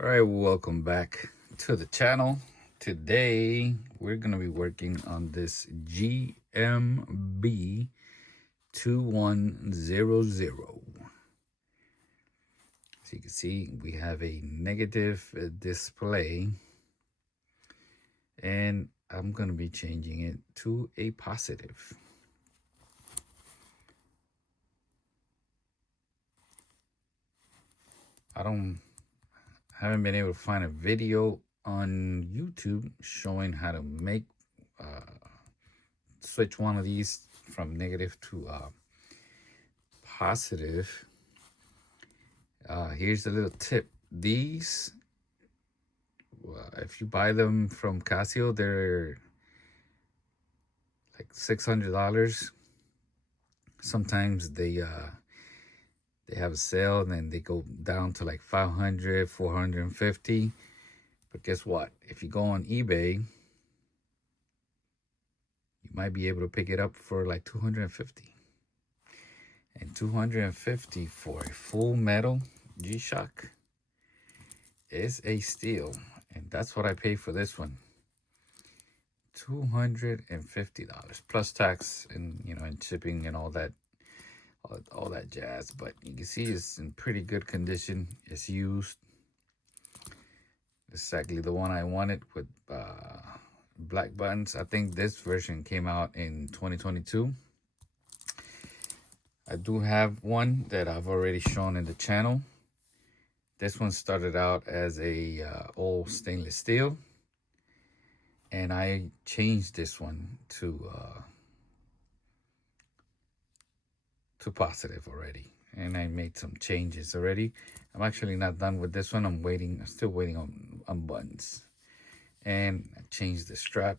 All right, welcome back to the channel. Today we're going to be working on this GM-B2100. As you can see, we have a negative display, and I'm going to be changing it to a positive. Haven't been able to find a video on YouTube showing how to make switch one of these from negative to positive. Here's a little tip. These, if you buy them from Casio, they're like $600. Sometimes they have a sale and then they go down to like 500, 450. But guess what? If you go on eBay, you might be able to pick it up for like 250. And 250 for a full metal G-Shock is a steal. And that's what I pay for this one. $250 plus tax and and shipping and all that jazz. But you can see it's in pretty good condition. It's used. Exactly the one I wanted with black buttons. I think this version came out in 2022. I do have one that I've already shown in the channel. This one started out as a old stainless steel, and I changed this one to positive already, and I made some changes already. I'm actually not done with this one. I'm still waiting on buttons, and I changed the strap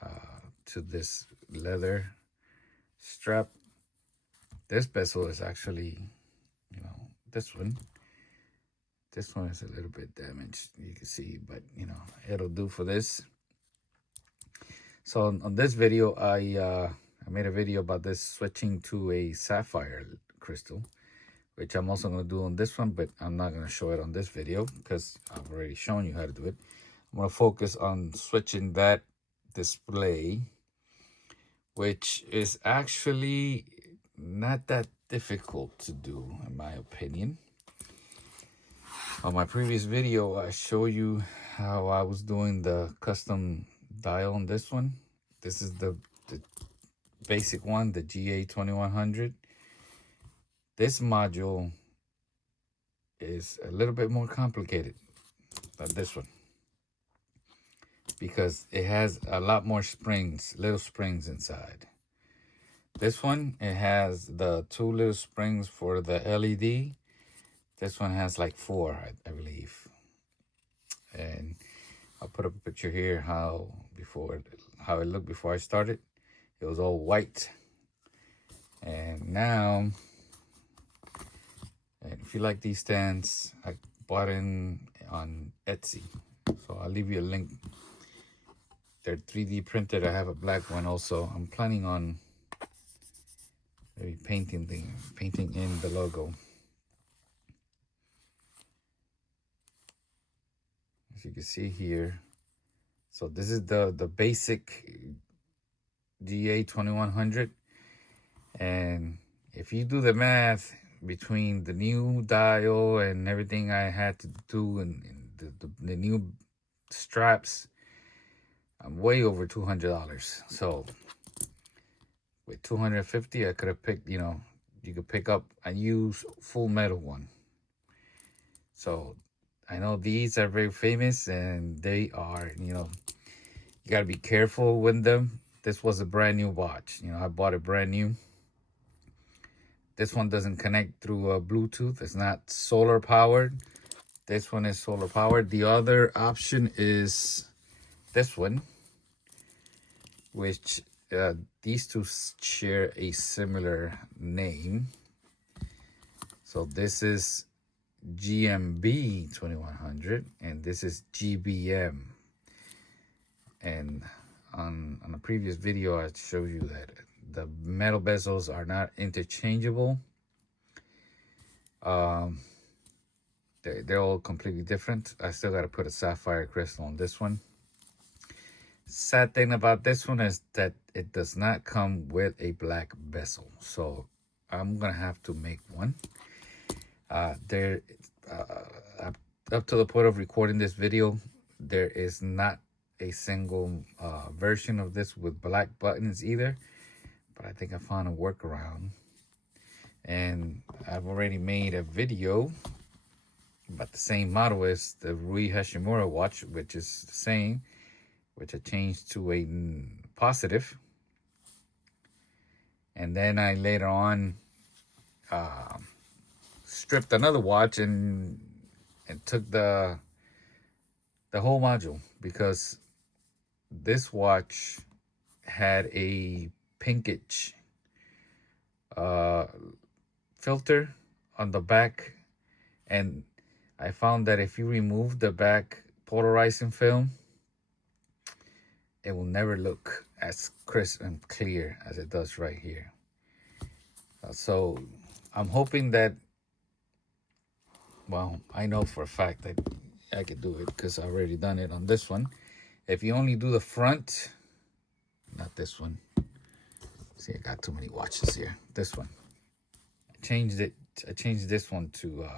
to this leather strap. This bezel is actually, this one is a little bit damaged, you can see, but it'll do for this. So on this video, I made a video about this switching to a sapphire crystal, which I'm also going to do on this one, but I'm not going to show it on this video because I've already shown you how to do it. I'm going to focus on switching that display, which is actually not that difficult to do, in my opinion. On my previous video, I showed you how I was doing the custom dial on this one. This is the basic one, the GA-2100. This module is a little bit more complicated than this one because it has a lot more springs, little springs inside. This one, it has the 2 little springs for the LED. This one has like 4, I believe. And I'll put up a picture here how it looked before I started. It was all white. And now, and if you like these stands, I bought in on Etsy. So I'll leave you a link. They're 3D printed. I have a black one also. I'm planning on maybe painting in the logo. As you can see here. So this is the basic GA-2100. And if you do the math between the new dial and everything I had to do and the new straps, I'm way over $200. So with $250, I could have picked, you could pick up a used full metal one. So I know these are very famous, and they are, you got to be careful with them. This was a brand new watch. I bought it brand new. This one doesn't connect through Bluetooth. It's not solar powered. This one is solar powered. The other option is this one, which these two share a similar name. So this is GM-B2100 and this is GBM. And on a previous video, I showed you that the metal bezels are not interchangeable. They're all completely different. I still got to put a sapphire crystal on this one. Sad thing about this one is that it does not come with a black bezel, so I'm gonna have to make one. There, up to the point of recording this video, there is not a single version of this with black buttons either, but I think I found a workaround, and I've already made a video about the same model as the Rui Hashimura watch, which is the same, which I changed to a positive. And then I later on stripped another watch and took the whole module, because this watch had a pinkage filter on the back, and I found that if you remove the back polarizing film, it will never look as crisp and clear as it does right here. So I'm hoping that, well, I know for a fact that I could do it because I already done it on this one. If you only do the front, not this one. See, I got too many watches here. This one. I changed it. I changed this one to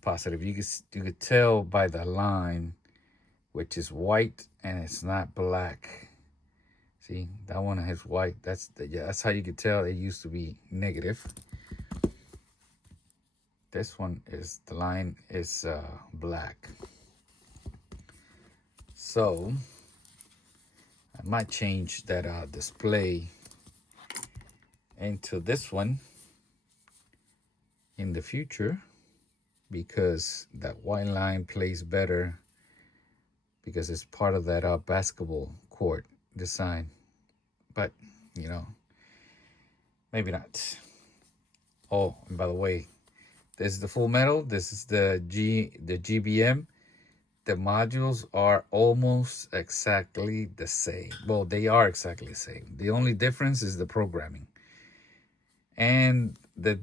positive. You could tell by the line, which is white and it's not black. See, that one has white. That's how you could tell it used to be negative. This one is, the line is black. So I might change that display into this one in the future, because that white line plays better, because it's part of that basketball court design. But, you know, maybe not. Oh, and by the way, this is the full metal. This is the GBM. The modules are almost exactly the same. Well, they are exactly the same. The only difference is the programming. And the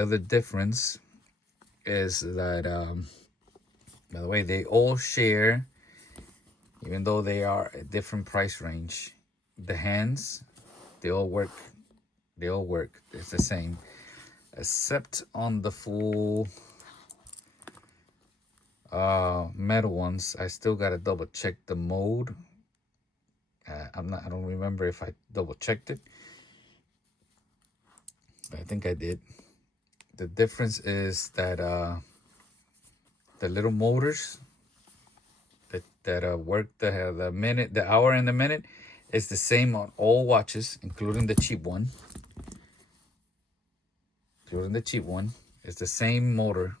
other difference is that, by the way, they all share, even though they are a different price range, the hands, they all work. It's the same, except on the full metal ones. I still gotta double check the mode. I don't remember if I double checked it, but I think I did. The difference is that the little motors that work the minute, the hour, and the minute is the same on all watches, including the cheap one. It's the same motor.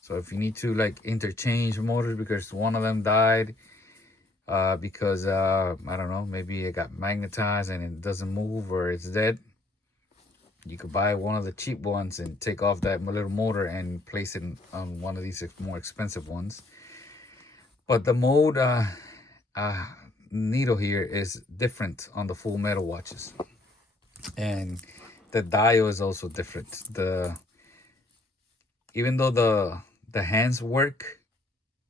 So if you need to like interchange motors because one of them died, because I don't know, maybe it got magnetized and it doesn't move, or it's dead, you could buy one of the cheap ones and take off that little motor and place it on one of these more expensive ones. But the mode needle here is different on the full metal watches, and the dial is also different. Even though the hands work,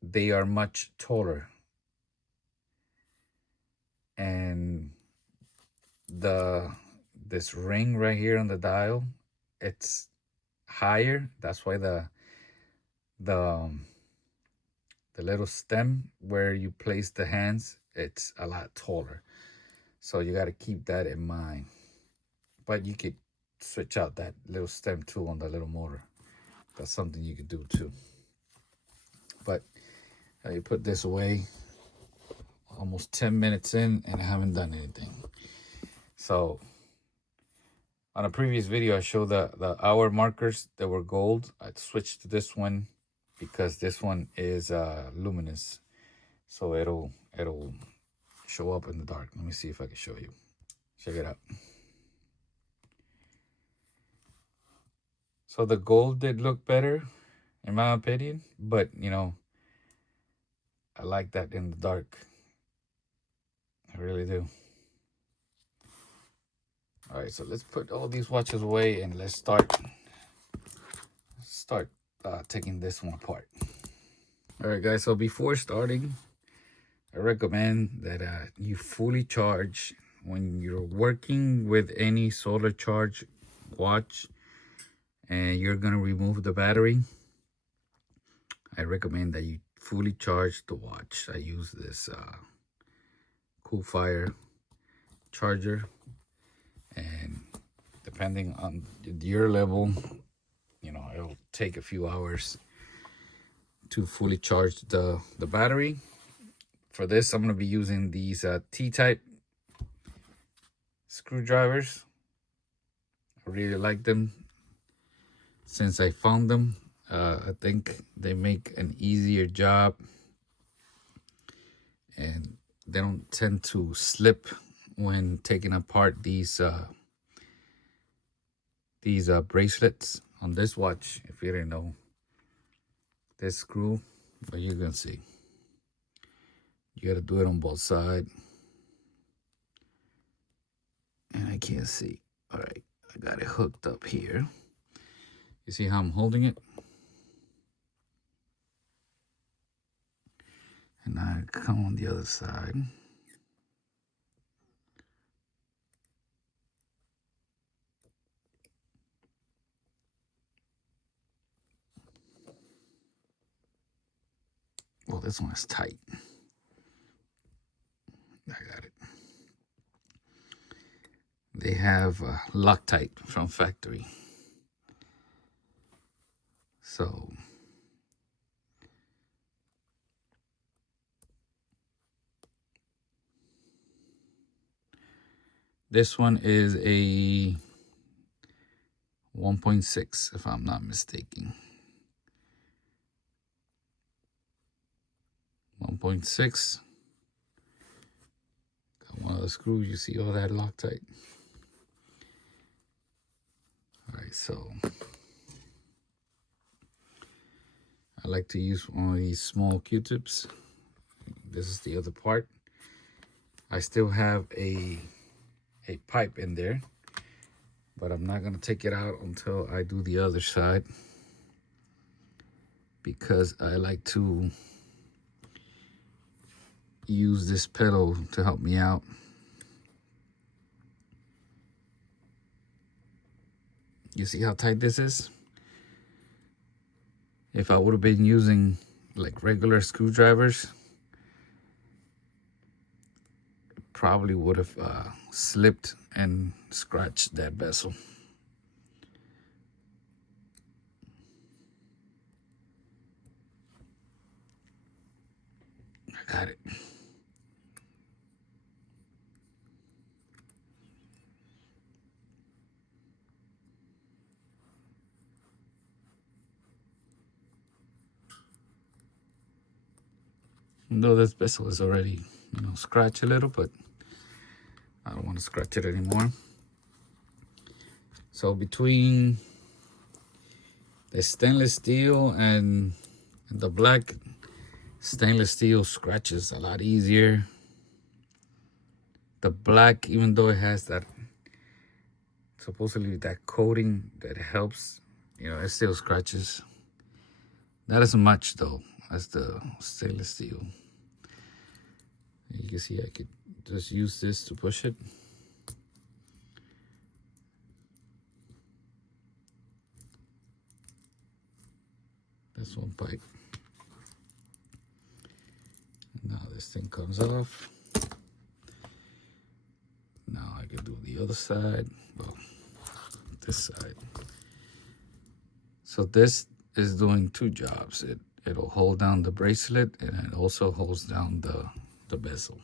they are much taller, and this ring right here on the dial, it's higher. That's why the little stem where you place the hands, it's a lot taller. So you got to keep that in mind. But you could switch out that little stem too on the little motor. That's something you could do too. But you put this away, almost 10 minutes in, and I haven't done anything. So on a previous video, I showed the hour markers that were gold. I switched to this one because this one is luminous, so it'll show up in the dark. Let me see if I can show you. Check it out. So the gold did look better, in my opinion, but you know, I like that in the dark. I really do. All right, so let's put all these watches away and let's start taking this one apart. All right, guys, so before starting, I recommend that you fully charge. When you're working with any solar charge watch and you're gonna remove the battery, I recommend that you fully charge the watch. I use this Coolfire charger, and depending on your level, you know, it'll take a few hours to fully charge the battery. For this, I'm going to be using these T-type screwdrivers. I really like them since I found them. I think they make an easier job, and they don't tend to slip when taking apart these bracelets on this watch. If you didn't know, this screw, but you're gonna see, you gotta do it on both sides. And I can't see. All right, I got it hooked up here. You see how I'm holding it? And I come on the other side. Well, this one is tight. I got it. They have Loctite from factory. So this one is a 1.6, if I'm not mistaken. 1.6. Got one of the screws. You see all that Loctite. All right, so I like to use one of these small Q-tips. This is the other part. I still have a pipe in there, but I'm not gonna take it out until I do the other side, because I like to use this pedal to help me out. You see how tight this is? If I would have been using like regular screwdrivers, probably would have slipped and scratched that bezel. I got it. Though this bezel is already, you know, scratched a little, but I don't want to scratch it anymore. So between the stainless steel and the black, stainless steel scratches a lot easier. The black, even though it has that, supposedly that coating that helps, you know, it still scratches. Not as much though as the stainless steel. You can see I could just use this to push it. That's one pipe. Now this thing comes off. Now I can do the other side. Well, this side. So this is doing two jobs. It'll hold down the bracelet, and it also holds down the bezel.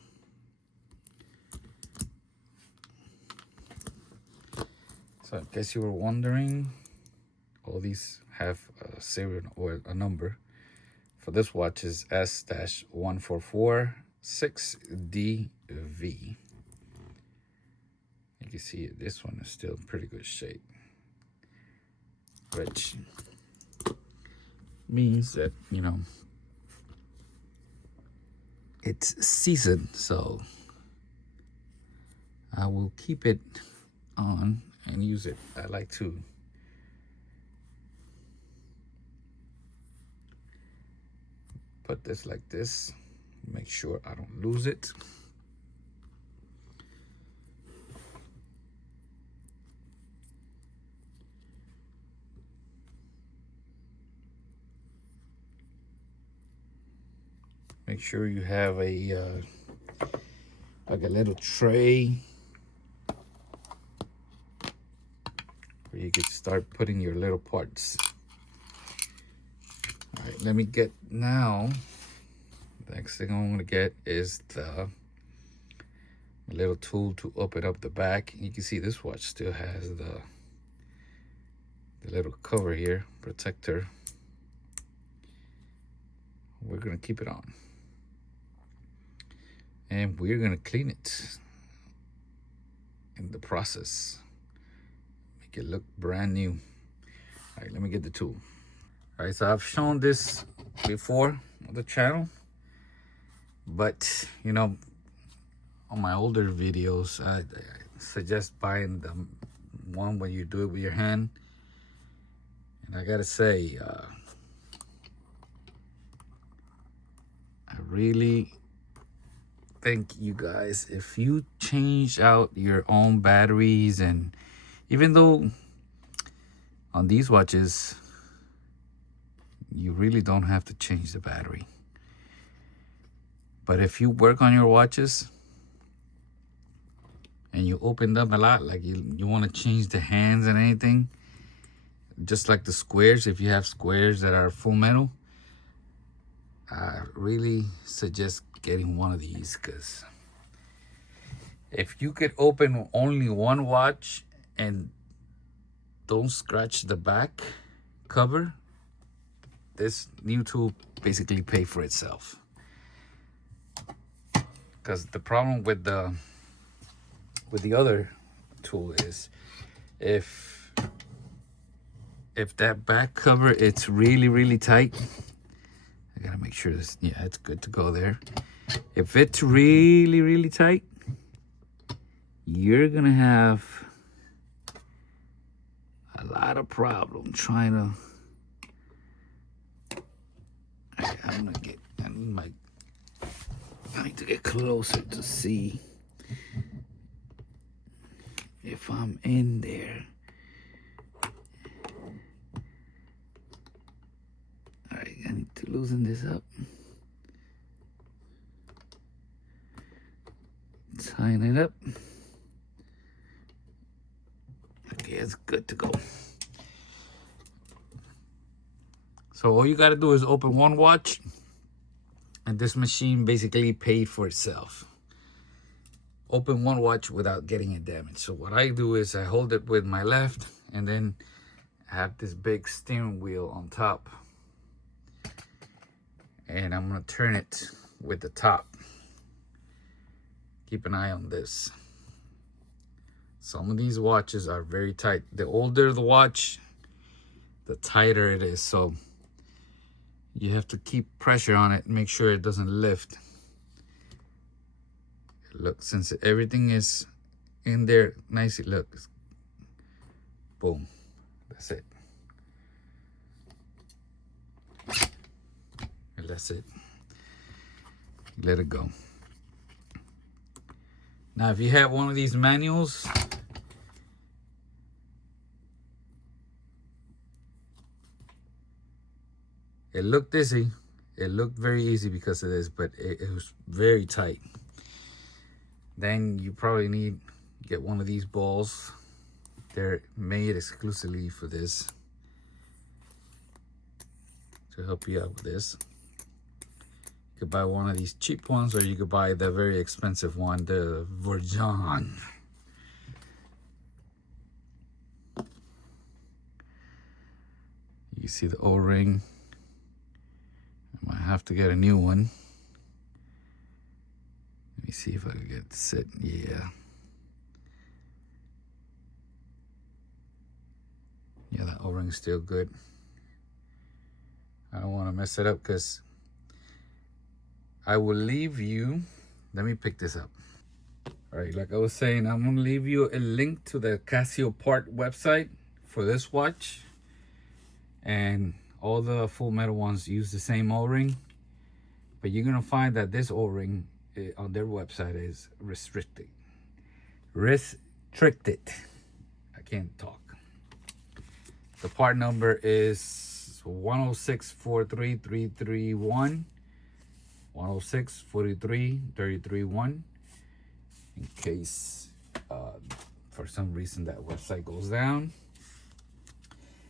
So in case you were wondering, all these have a serial or a number. For this watch is S-1446DV. You can see it, this one is still in pretty good shape, which means that, you know, it's seasoned. So I will keep it on and use it. I like to put this like this. Make sure I don't lose it. Make sure you have a like a little tray where you can start putting your little parts. All right, let me get now. The next thing I'm gonna get is the little tool to open up the back. You can see this watch still has the little cover here, protector. We're gonna keep it on. And we're gonna clean it in the process. Make it look brand new. All right, let me get the tool. All right, so I've shown this before on the channel, but you know, on my older videos, I suggest buying the one where you do it with your hand. And I gotta say, I really think you guys, if you change out your own batteries, and even though on these watches, you really don't have to change the battery. But if you work on your watches and you open them a lot, like you want to change the hands and anything, just like the squares, if you have squares that are full metal, I really suggest getting one of these, because if you could open only one watch and don't scratch the back cover, this new tool basically pay for itself. Because the problem with the other tool is if that back cover, it's really tight. I gotta make sure this, yeah, it's good to go there. If it's really tight, you're gonna have a lot of problem trying to. I need to get closer to see if I'm in there. All right, I need to loosen this up. Tighten it up. Okay, it's good to go. So all you gotta do is open one watch, and this machine basically paid for itself. Open one watch without getting it damaged. So what I do is I hold it with my left, and then I have this big steering wheel on top. And I'm gonna turn it with the top. Keep an eye on this. Some of these watches are very tight. The older the watch, the tighter it is. So you have to keep pressure on it and make sure it doesn't lift. Look, since everything is in there nicely, look, boom, that's it. And that's it. Let it go. Now, if you have one of these manuals, it looked easy. It looked very easy because of this, but it was very tight. Then you probably need to get one of these balls. They're made exclusively for this, to help you out with this. You could buy one of these cheap ones, or you could buy the very expensive one, the Virgin. You see the O-ring. I might have to get a new one. Let me see if I can get it set. Yeah. Yeah, that O-ring's still good. I don't want to mess it up, because I will leave you. Let me pick this up. All right, like I was saying, I'm going to leave you a link to the Casio part website for this watch. And all the full metal ones use the same O-ring. But you're gonna find that this O-ring on their website is restricted. Restricted. I can't talk. The part number is 106-43331. 106-43331. In case for some reason that website goes down.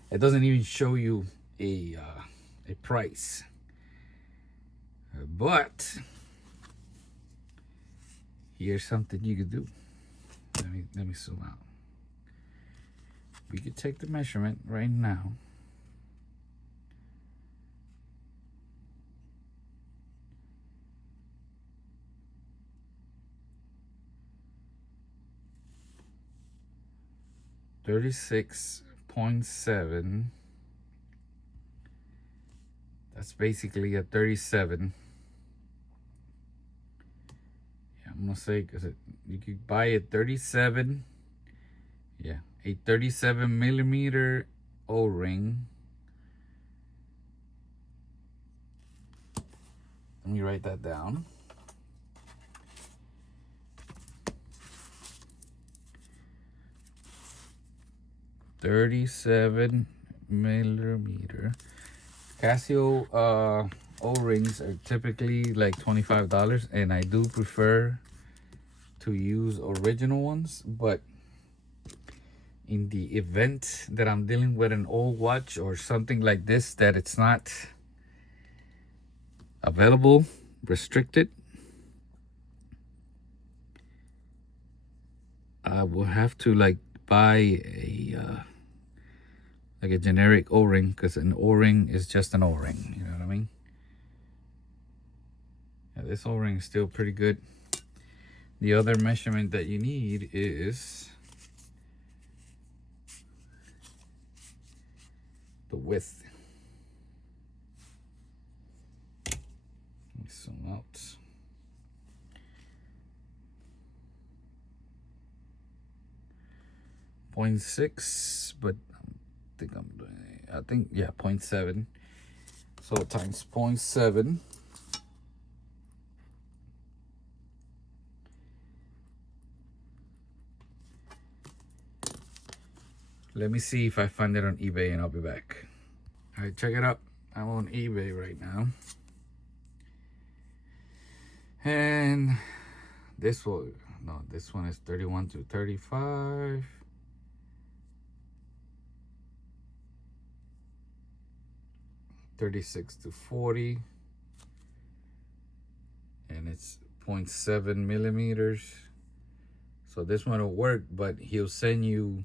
It doesn't even show you a price. But here's something you could do. Let me zoom out. We could take the measurement right now. .7. That's basically a 37. Yeah, I'm gonna say because you could buy a 37. Yeah, a 37 millimeter O-ring. Let me write that down. .37 millimeter. Casio O-rings are typically like $25, and I do prefer to use original ones, but in the event that I'm dealing with an old watch or something like this that it's not available, restricted, I will have to like buy a generic O-ring, because an O-ring is just an O-ring, you know what I mean? Yeah, this O-ring is still pretty good. The other measurement that you need is the width. Let me zoom out. .6, but I think yeah, 0.7. So times 0.7. Let me see if I find it on eBay, and I'll be back. All right, check it out. I'm on eBay right now. And this one is 31 to 35. $36 to $40, and it's 0.7 millimeters. So this one will work, but he'll send you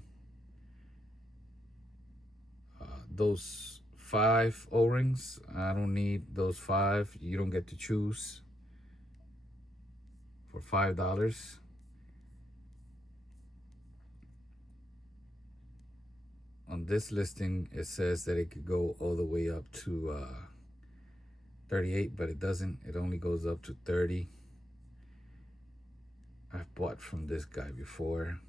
those 5 O-rings. I don't need those 5. You don't get to choose for $5. On this listing, it says that it could go all the way up to 38, but it doesn't. It only goes up to 30. I've bought from this guy before,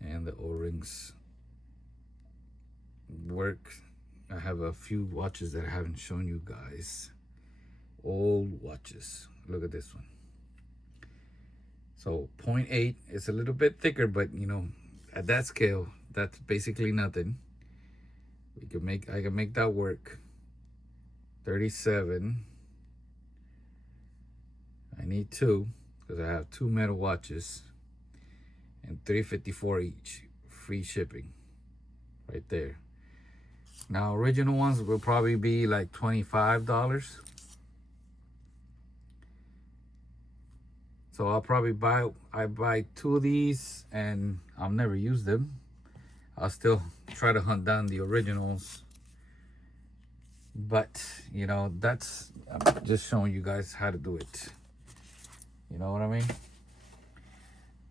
and the O-rings work. I have a few watches that I haven't shown you guys. Old watches. Look at this one. So 0.8. It's a little bit thicker, but you know, at that scale, that's basically nothing. I can make that work. 37. I need 2 because I have 2 metal watches, and $3.54 each. Free shipping right there. Now original ones will probably be like $25. So I'll probably buy 2 of these, and I'll never use them. I'll still try to hunt down the originals. But, you know, I'm just showing you guys how to do it. You know what I mean?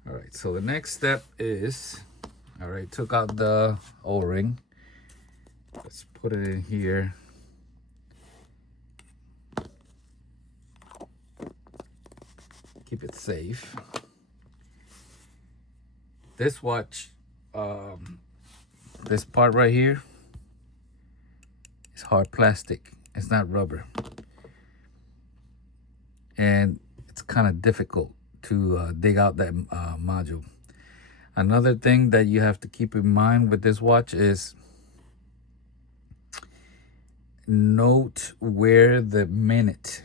All right, so the next step is, all right, took out the O-ring. Let's put it in here. Keep it safe. This watch, this part right here is hard plastic. It's not rubber. and it's kind of difficult to dig out that module. Another thing that you have to keep in mind with this watch is note where the minute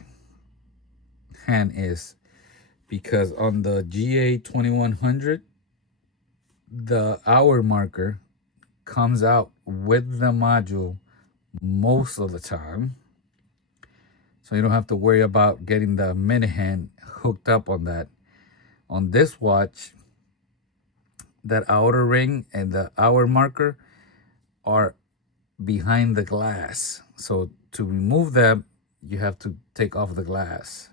hand is, because on the GA-2100, the hour marker comes out with the module most of the time, so you don't have to worry about getting the minute hand hooked up on that. On this watch, that outer ring and the hour marker are behind the glass, so to remove them you have to take off the glass,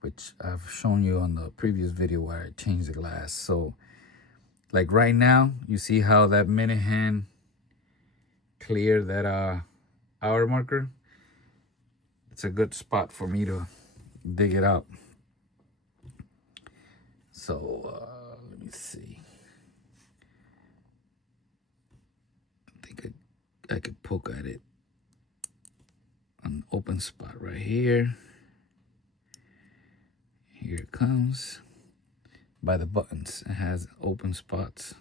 which I've shown you on the previous video where I changed the glass. So like right now, you see how that minute hand cleared that hour marker. It's a good spot for me to dig it out. So let me see. I think I could poke at it. An open spot right here. Here it comes. By the buttons, it has open spots.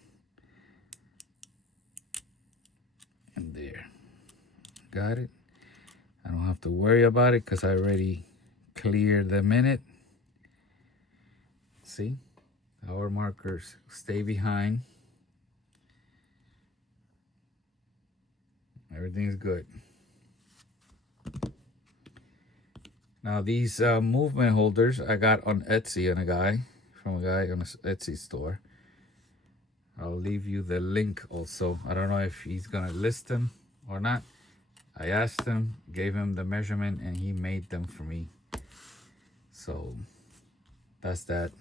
And there. Got it. I don't have to worry about it because I already cleared the minute. See? Our markers stay behind. Everything's good. Now these movement holders I got on Etsy from a guy on an Etsy store. I'll leave you the link also. I don't know if he's gonna list them or not. I asked him, gave him the measurement, and he made them for me. So that's that.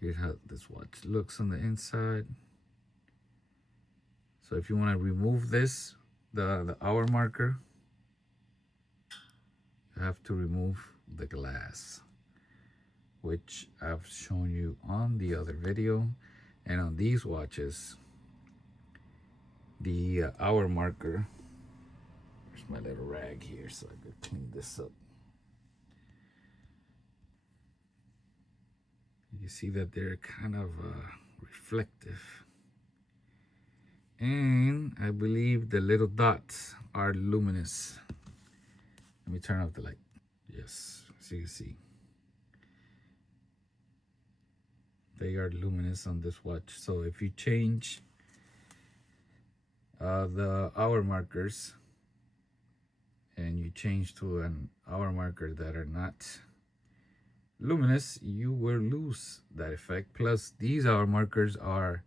Here's how this watch looks on the inside. So if you want to remove this, the hour marker, you have to remove the glass, which I've shown you on the other video. And on these watches, the hour marker, there's my little rag here so I could clean this up. You see that they're kind of reflective. And I believe the little dots are luminous. Let me turn off the light. Yes, so you can see. They are luminous on this watch. So if you change the hour markers and you change to an hour marker that are not luminous, you will lose that effect. Plus these hour markers are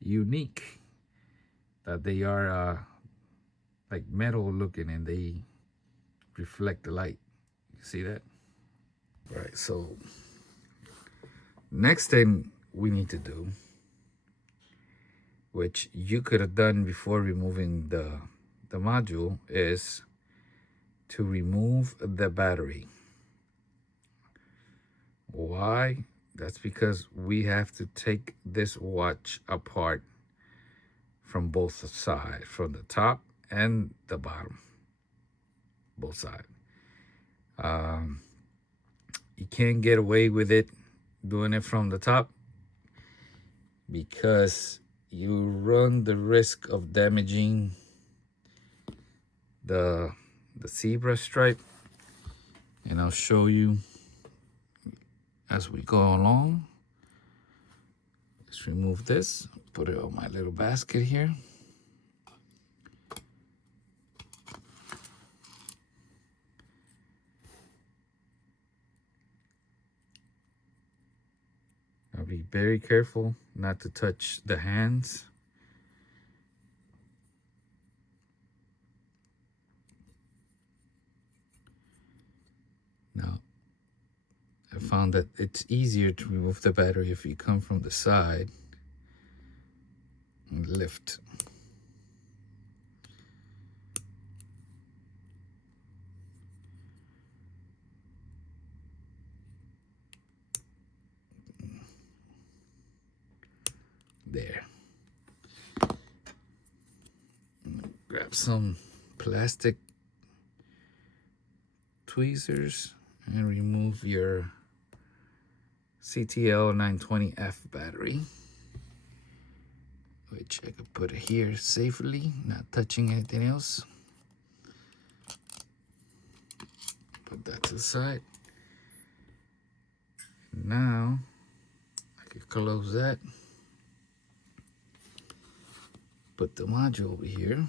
unique, that they are like metal looking and they reflect the light. You see that? All right, so next thing we need to do, which you could have done before removing the module, is to remove the battery. Why? That's because we have to take this watch apart from both sides, from the top and the bottom, both sides. You can't get away with it doing it from the top because you run the risk of damaging the zebra stripe, and I'll show you as we go along. Let's remove this, put it on my little basket here. I'll be very careful not to touch the hands. Now, I found that it's easier to remove the battery if you come from the side and lift. There. Grab some plastic tweezers and remove your CTL 920F battery, which I could put it here safely, not touching anything else. Put that to the side. Now I could close that. Put the module over here.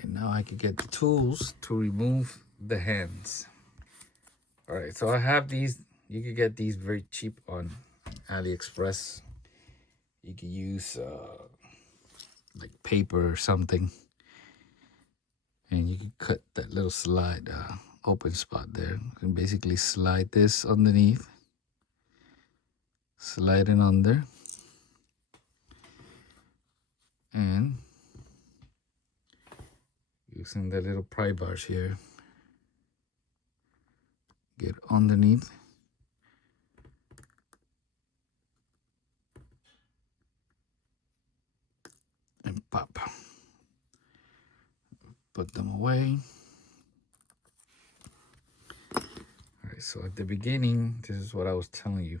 And now I could get the tools to remove the hands. All right, so I have these. You could get these very cheap on AliExpress. You could use like paper or something. And you can cut that little slide open spot there. You can basically slide this underneath. Slide it under. And using the little pry bars here, get underneath. And pop. Put them away. All right, so at the beginning, this is what I was telling you.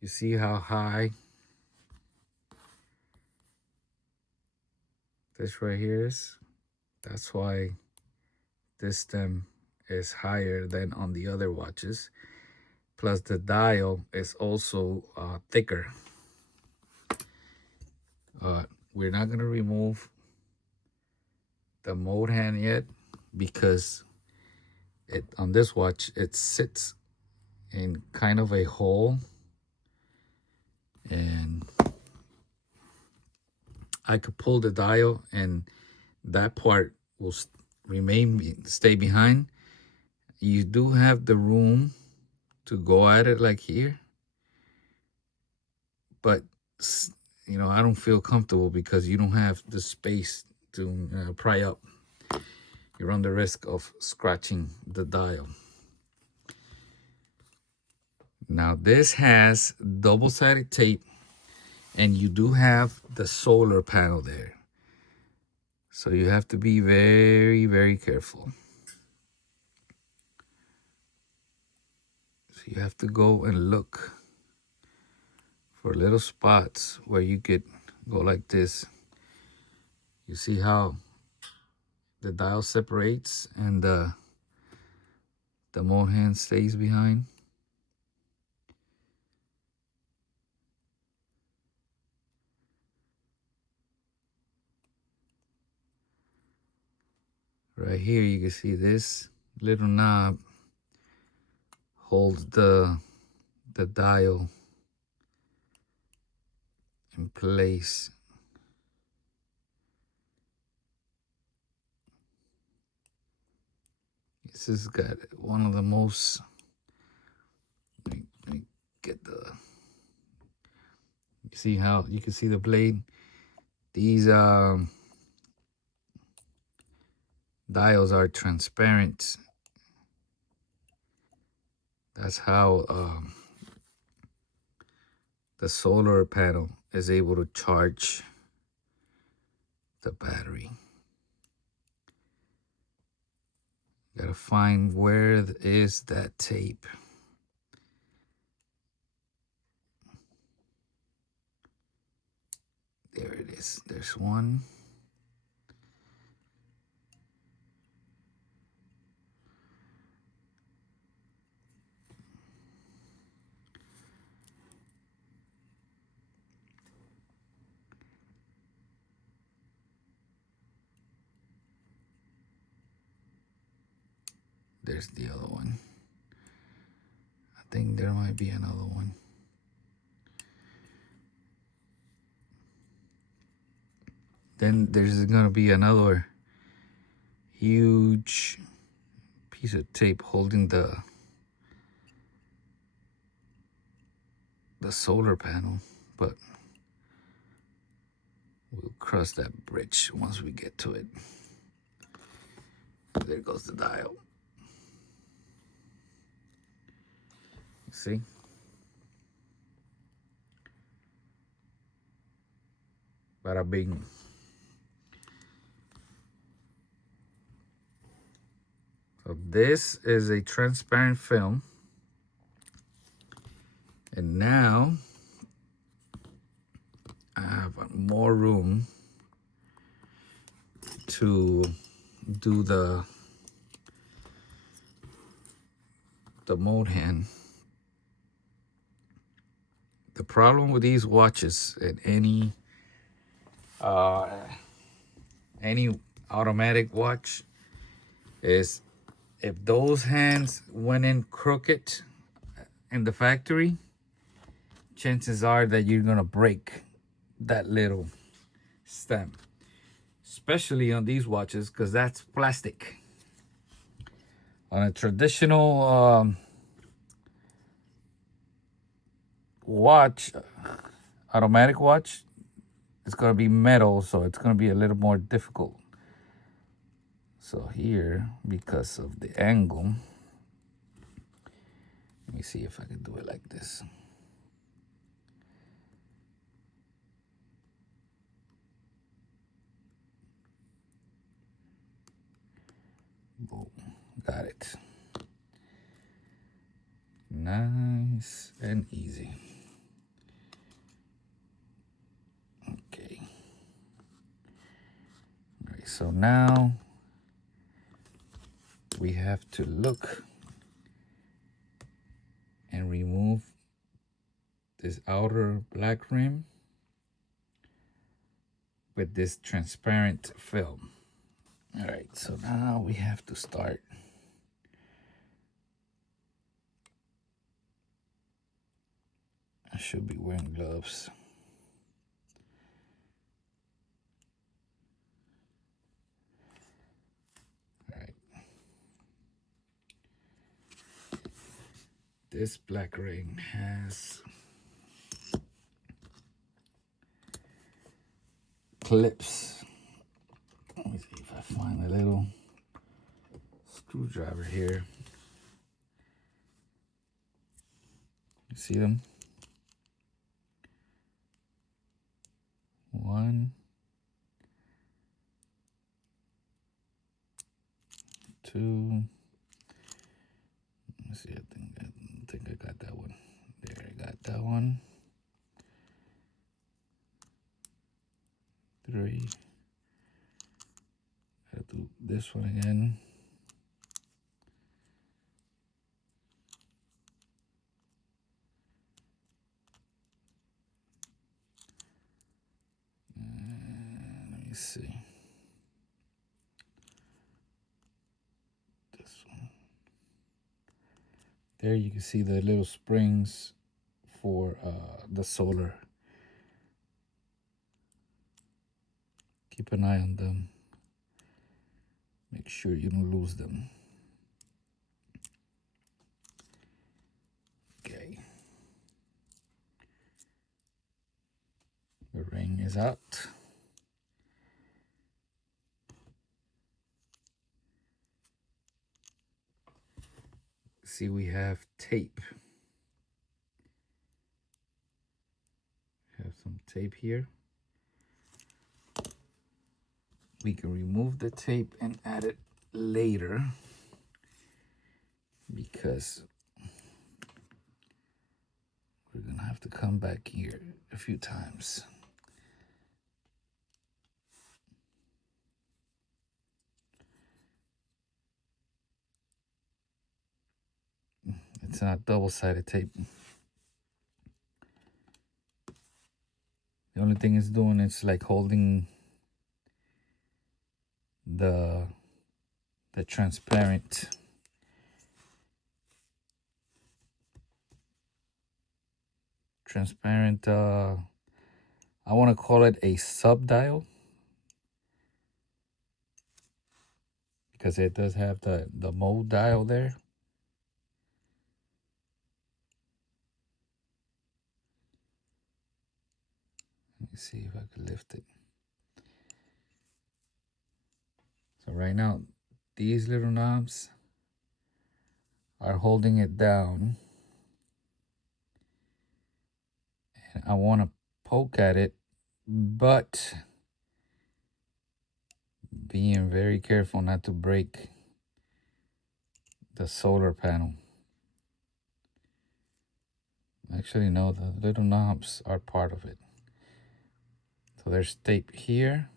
You see how high this right here is? That's why this stem is higher than on the other watches. Plus the dial is also thicker. We're not gonna remove the mode hand yet because on this watch it sits in kind of a hole, and I could pull the dial and that part will stay behind. You do have the room to go at it like here, but you know, I don't feel comfortable because you don't have the space to pry up. You run the risk of scratching the dial. Now this has double-sided tape, and you do have the solar panel there. So you have to be very, very careful. So you have to go and look for little spots where you could go like this. You see how the dial separates and the mode hand stays behind? Right here you can see this little knob holds the dial in place. This has got one of the most, let me get the, you see how you can see the blade? These dials are transparent. That's how the solar panel is able to charge the battery. Gotta find where is that tape. There it is. There's one. There's the other one. I think there might be another one. Then there's gonna be another huge piece of tape holding the solar panel, but we'll cross that bridge once we get to it. There goes the dial. See? Bada bing. So this is a transparent film. And now I have more room to do the mode hand. The problem with these watches and any automatic watch is if those hands went in crooked in the factory, chances are that you're gonna break that little stem, especially on these watches, because that's plastic. On a traditional watch, automatic watch, it's gonna be metal, so it's gonna be a little more difficult. So here, because of the angle, let me see if I can do it like this. Boom, got it. Nice and easy. Okay. All right, so now we have to look and remove this outer black rim with this transparent film. All right, so now we have to start. I should be wearing gloves. All right. This black ring has clips. Let me see if I find a little screwdriver here. You see them? 1, 2. Let me see. I think I got that one. There, I got that one. 3. Gotta do this one again. Let me see. This one. There you can see the little springs for the solar. Keep an eye on them. Make sure you don't lose them. Okay. The ring is out. See, we have tape. Have some tape here. We can remove the tape and add it later because we're gonna have to come back here a few times. It's not double-sided tape. The only thing it's doing is like holding the transparent I want to call it a sub-dial because it does have the mode dial there. Let me see if I can lift it. So right now, these little knobs are holding it down. And I want to poke at it, but being very careful not to break the solar panel. Actually, no, the little knobs are part of it. So there's tape here.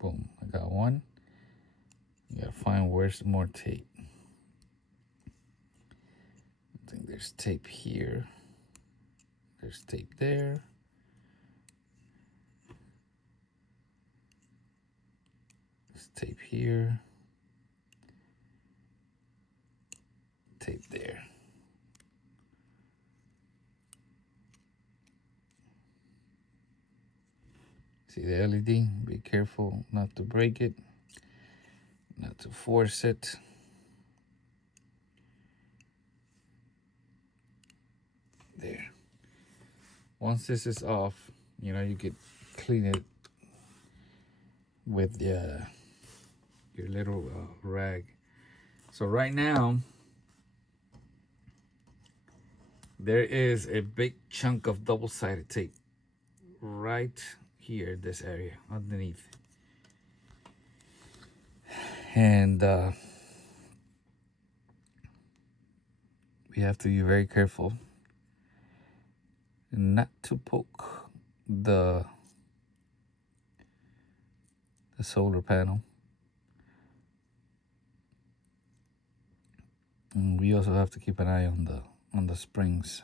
Boom, I got one. You gotta find where's more tape. I think there's tape here. There's tape there. There's tape here. Tape there. See the LED? Be careful not to break it, not to force it. There. Once this is off, you know, you could clean it with your little rag. So right now, there is a big chunk of double-sided tape right here, this area underneath. And we have to be very careful not to poke the solar panel. And we also have to keep an eye on the springs.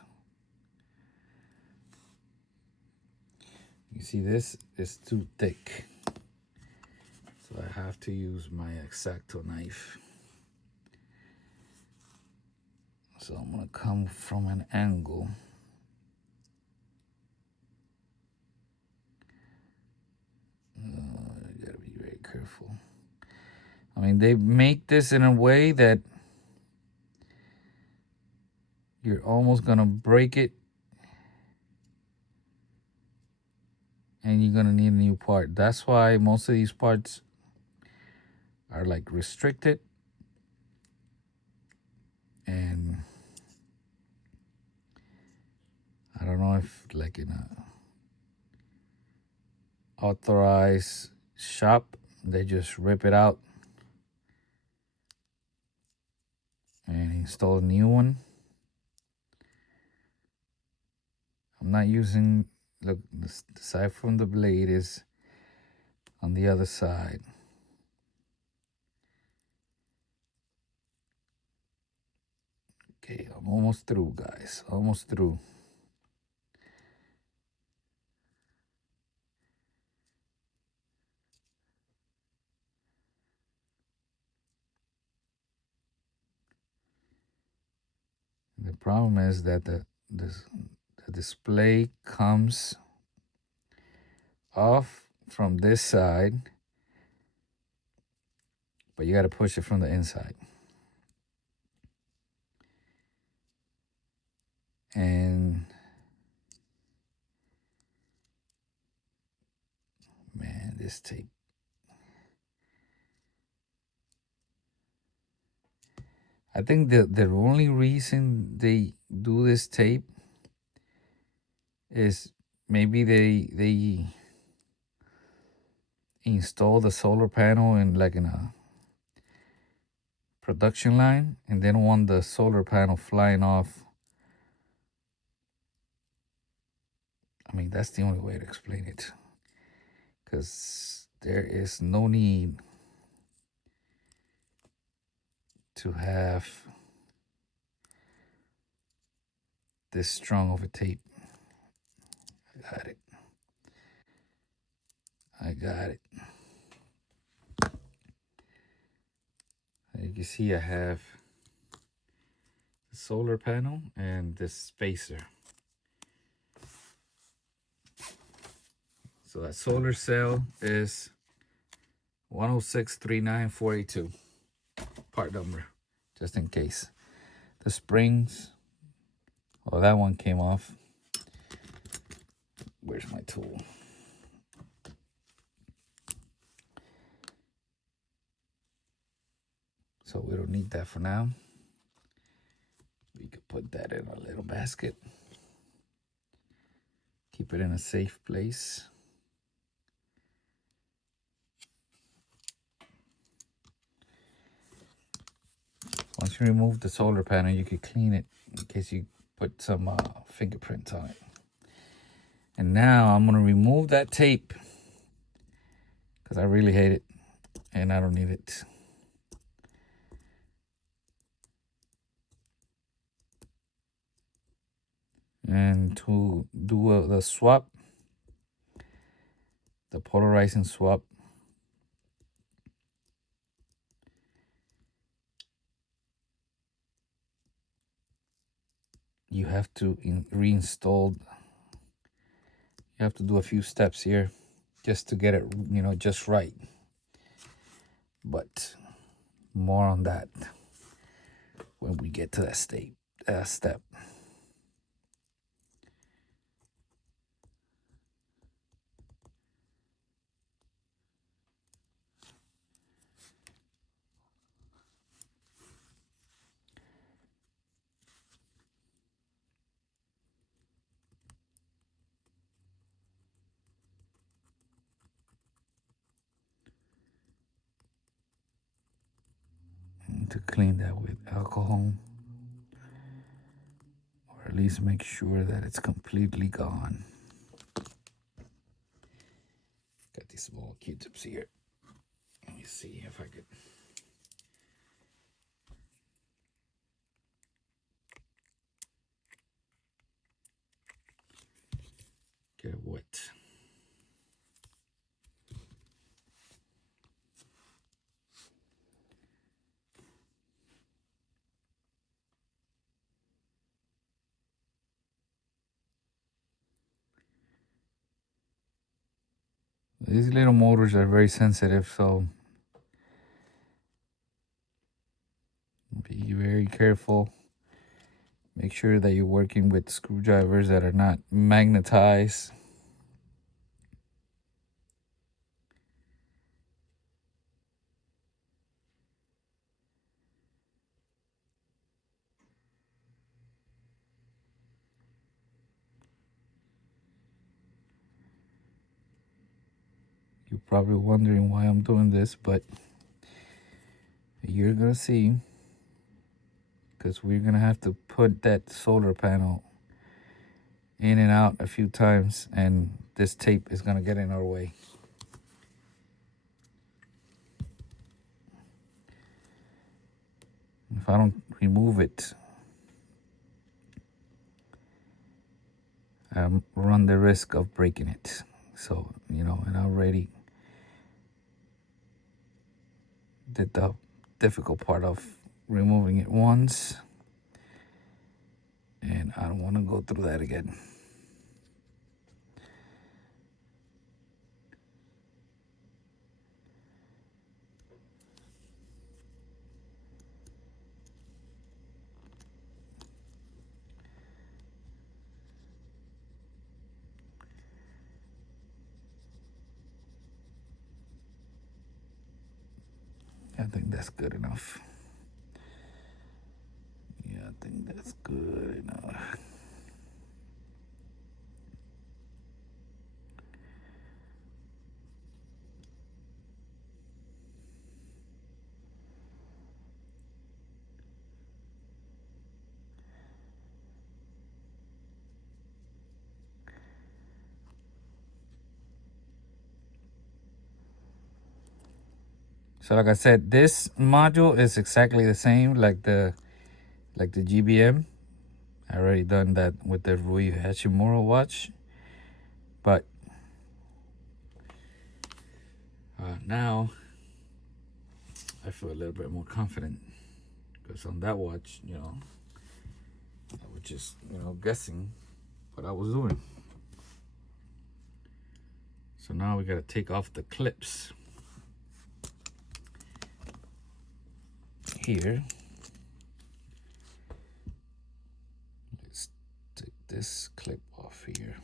You see, this is too thick, so I have to use my X-Acto knife. So I'm gonna come from an angle. You gotta be very careful. I mean, they make this in a way that you're almost gonna break it, and you're gonna need a new part. That's why most of these parts are like restricted, and I don't know if like in a authorized shop, they just rip it out and install a new one. I'm not using, look, the side from the blade is on the other side. Okay, I'm almost through, guys, almost through. The problem is that the display comes off from this side, but you got to push it from the inside. And man, this tape. I think the only reason they do this tape is maybe they install the solar panel in like in a production line, and they don't want the solar panel flying off. I mean, that's the only way to explain it, because there is no need to have this strong of a tape. I got it. I got it. You can see I have the solar panel and this spacer. So that solar cell is 1063942, part number, just in case. The springs, oh, that one came off. Where's my tool? So we don't need that for now. We could put that in a little basket. Keep it in a safe place. Once you remove the solar panel, you could clean it in case you put some fingerprints on it. And now I'm gonna remove that tape because I really hate it and I don't need it. And to do the swap, the polarizing swap, you have to reinstall. You have to do a few steps here just to get it, you know, just right. But more on that when we get to that step. To clean that with alcohol, or at least make sure that it's completely gone. Got these small Q-tips here. Let me see if I could. Get it wet. These little motors are very sensitive, so be very careful. Make sure that you're working with screwdrivers that are not magnetized. You're probably wondering why I'm doing this, but you're gonna see, because we're gonna have to put that solar panel in and out a few times, and this tape is gonna get in our way. If I don't remove it, I run the risk of breaking it. So, you know, and I already did the difficult part of removing it once, and I don't want to go through that again. I think that's good enough. Yeah, I think that's good enough. So like I said, this module is exactly the same like the GBM. I already done that with the Rui Hachimura watch, but now I feel a little bit more confident, because on that watch, you know, I was just, you know, guessing what I was doing. So now we gotta take off the clips here. Let's take this clip off here.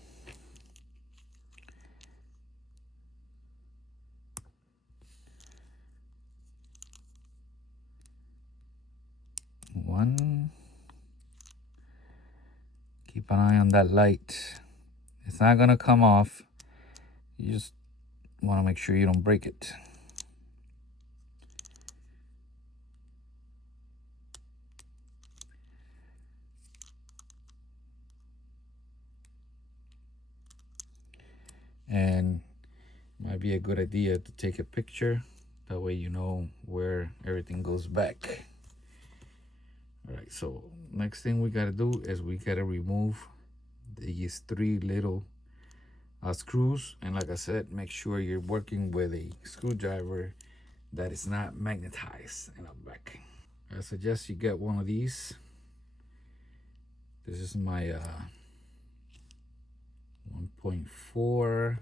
One. Keep an eye on that light. It's not gonna come off. You just want to make sure you don't break it. and might be a good idea to take a picture. That way you know where everything goes back. All right, so next thing we gotta do is we gotta remove these three little screws. And like I said, make sure you're working with a screwdriver that is not magnetized in the back. I suggest you get one of these. This is my 1.4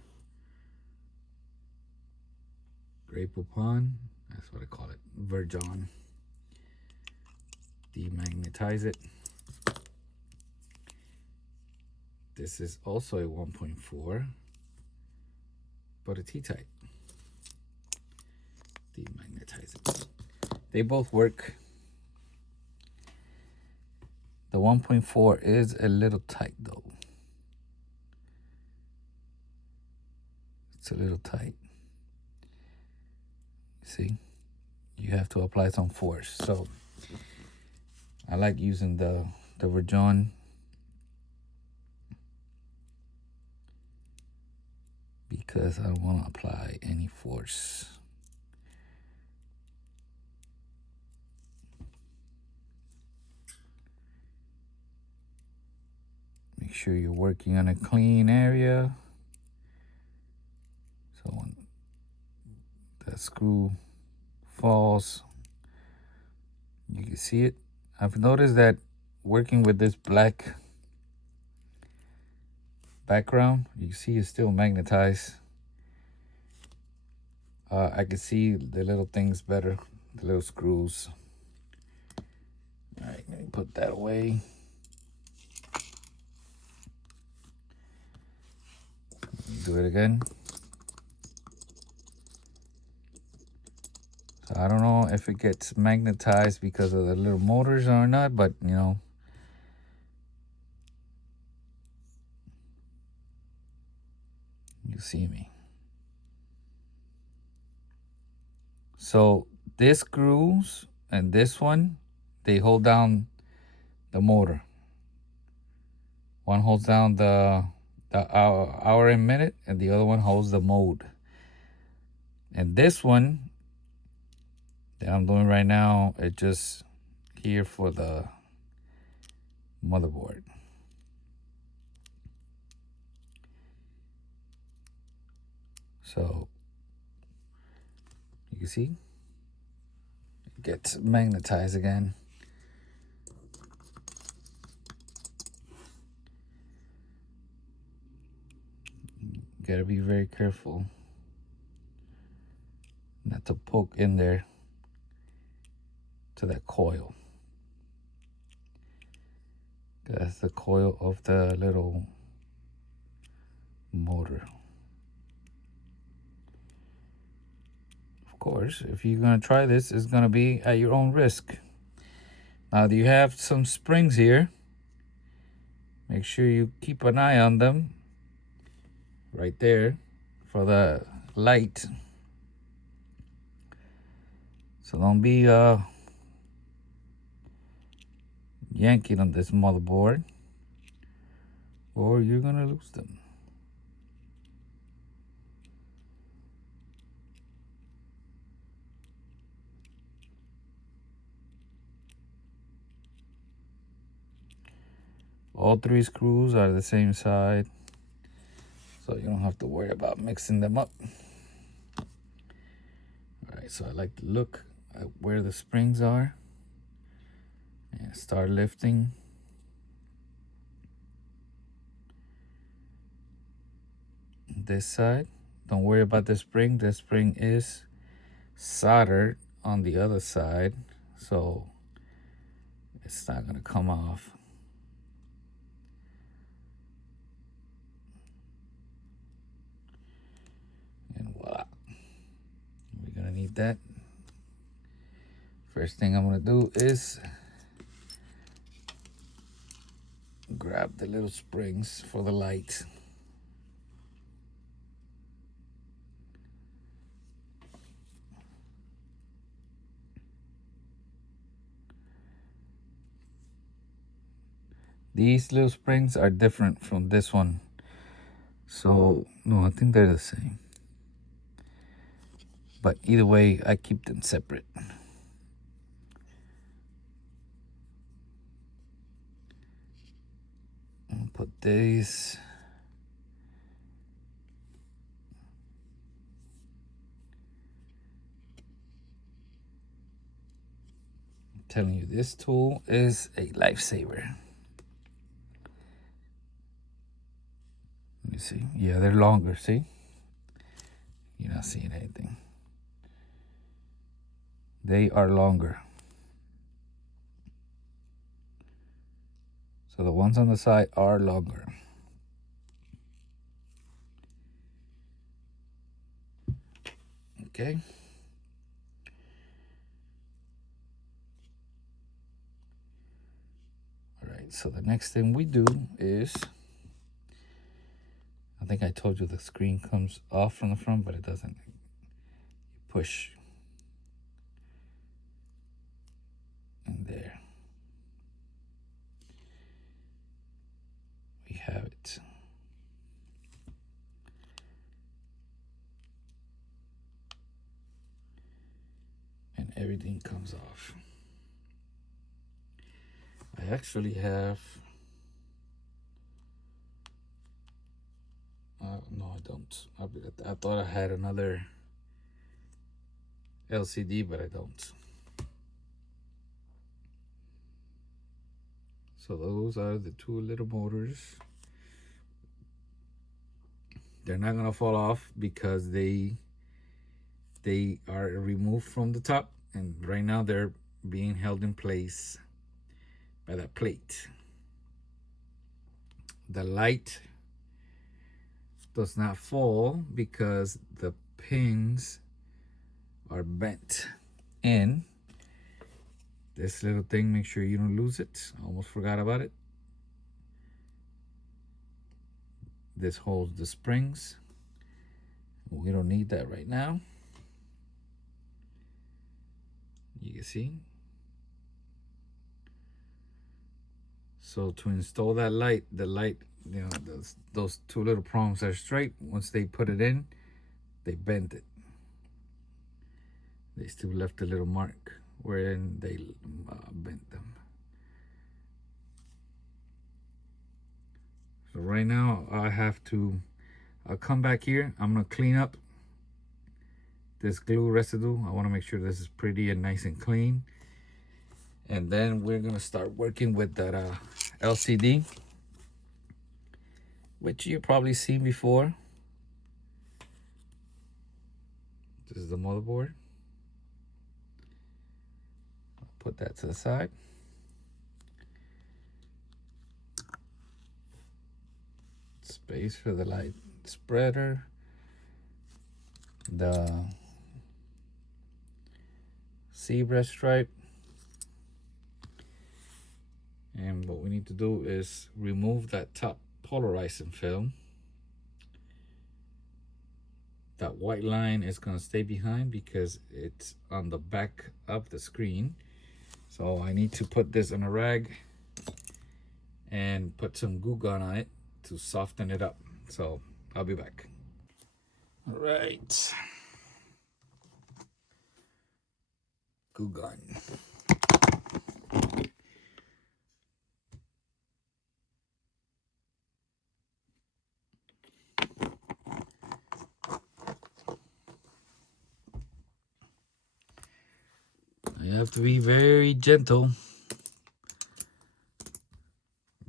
Grey Poupon. That's what I call it. Virgin. Demagnetize it. This is also a 1.4, but a T-type. Demagnetize it. They both work. The 1.4 is a little tight though. It's a little tight. See? You have to apply some force. So I like using the Virgin because I don't want to apply any force. Make sure you're working on a clean area. So when that screw falls, you can see it. I've noticed that working with this black background, you see it's still magnetized. I can see the little things better, the little screws. All right, let me put that away. Do it again. So I don't know if it gets magnetized because of the little motors or not, but you know, you see me. So this screws and this one, they hold down the motor. One holds down the hour and minute, and the other one holds the mode. And this one that I'm doing right now, it's just here for the motherboard. So you can see it gets magnetized again. You gotta be very careful not to poke in there to that coil. That's the coil of the little motor. Of course, if you're gonna try this, it's gonna be at your own risk. Now, you have some springs here. Make sure you keep an eye on them right there for the light. So don't be yanking on this motherboard, or you're gonna lose them. All three screws are the same side, so you don't have to worry about mixing them up. All right, so I like to look at where the springs are and start lifting. This side, don't worry about the spring. The spring is soldered on the other side, so it's not gonna come off. And voila, we're gonna need that. First thing I'm gonna do is grab the little springs for the light. These little springs are different from this one. So, no, I think they're the same. But either way, I keep them separate. I'll put these. I'm telling you, this tool is a lifesaver. Let me see. Yeah, they're longer, see? You're not seeing anything. They are longer. So the ones on the side are longer. Okay. All right, so the next thing we do is, I think I told you the screen comes off from the front, but it doesn't. You push in there. We have it. And everything comes off. I actually have, no, I don't. I thought I had another LCD, but I don't. So those are the two little motors. They're not gonna fall off because they are removed from the top, and right now they're being held in place by that plate. The light does not fall because the pins are bent in. This little thing, make sure you don't lose it. Almost forgot about it. This holds the springs. We don't need that right now. You can see. So to install that light, the light, you know, those two little prongs are straight. Once they put it in, they bend it. They still left a little mark wherein they bent them. So right now I'll come back here. I'm gonna clean up this glue residue. I wanna make sure this is pretty and nice and clean. And then we're gonna start working with that LCD, which you've probably seen before. This is the motherboard. I'll put that to the side. Space for the light spreader. The zebra stripe. And what we need to do is remove that top polarizing film. That white line is going to stay behind because it's on the back of the screen. So I need to put this in a rag and put some glue gun on it to soften it up. So I'll be back. All right. Glue gun. You have to be very gentle.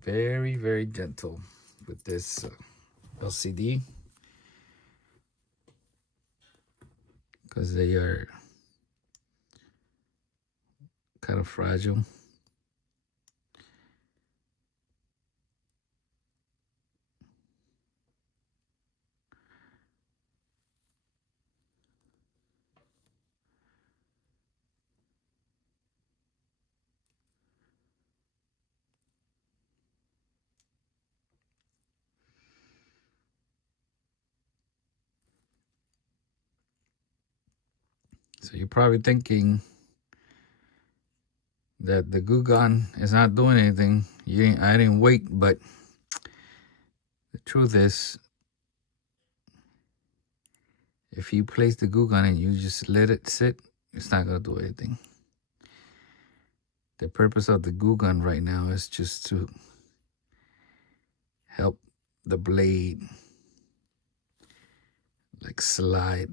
Very, very gentle with this LCD. Because they are kind of fragile. So you're probably thinking that the glue gun is not doing anything. I didn't wait, but the truth is If you place the glue gun and you just let it sit, it's not gonna do anything. The purpose of the glue gun right now is just to help the blade like slide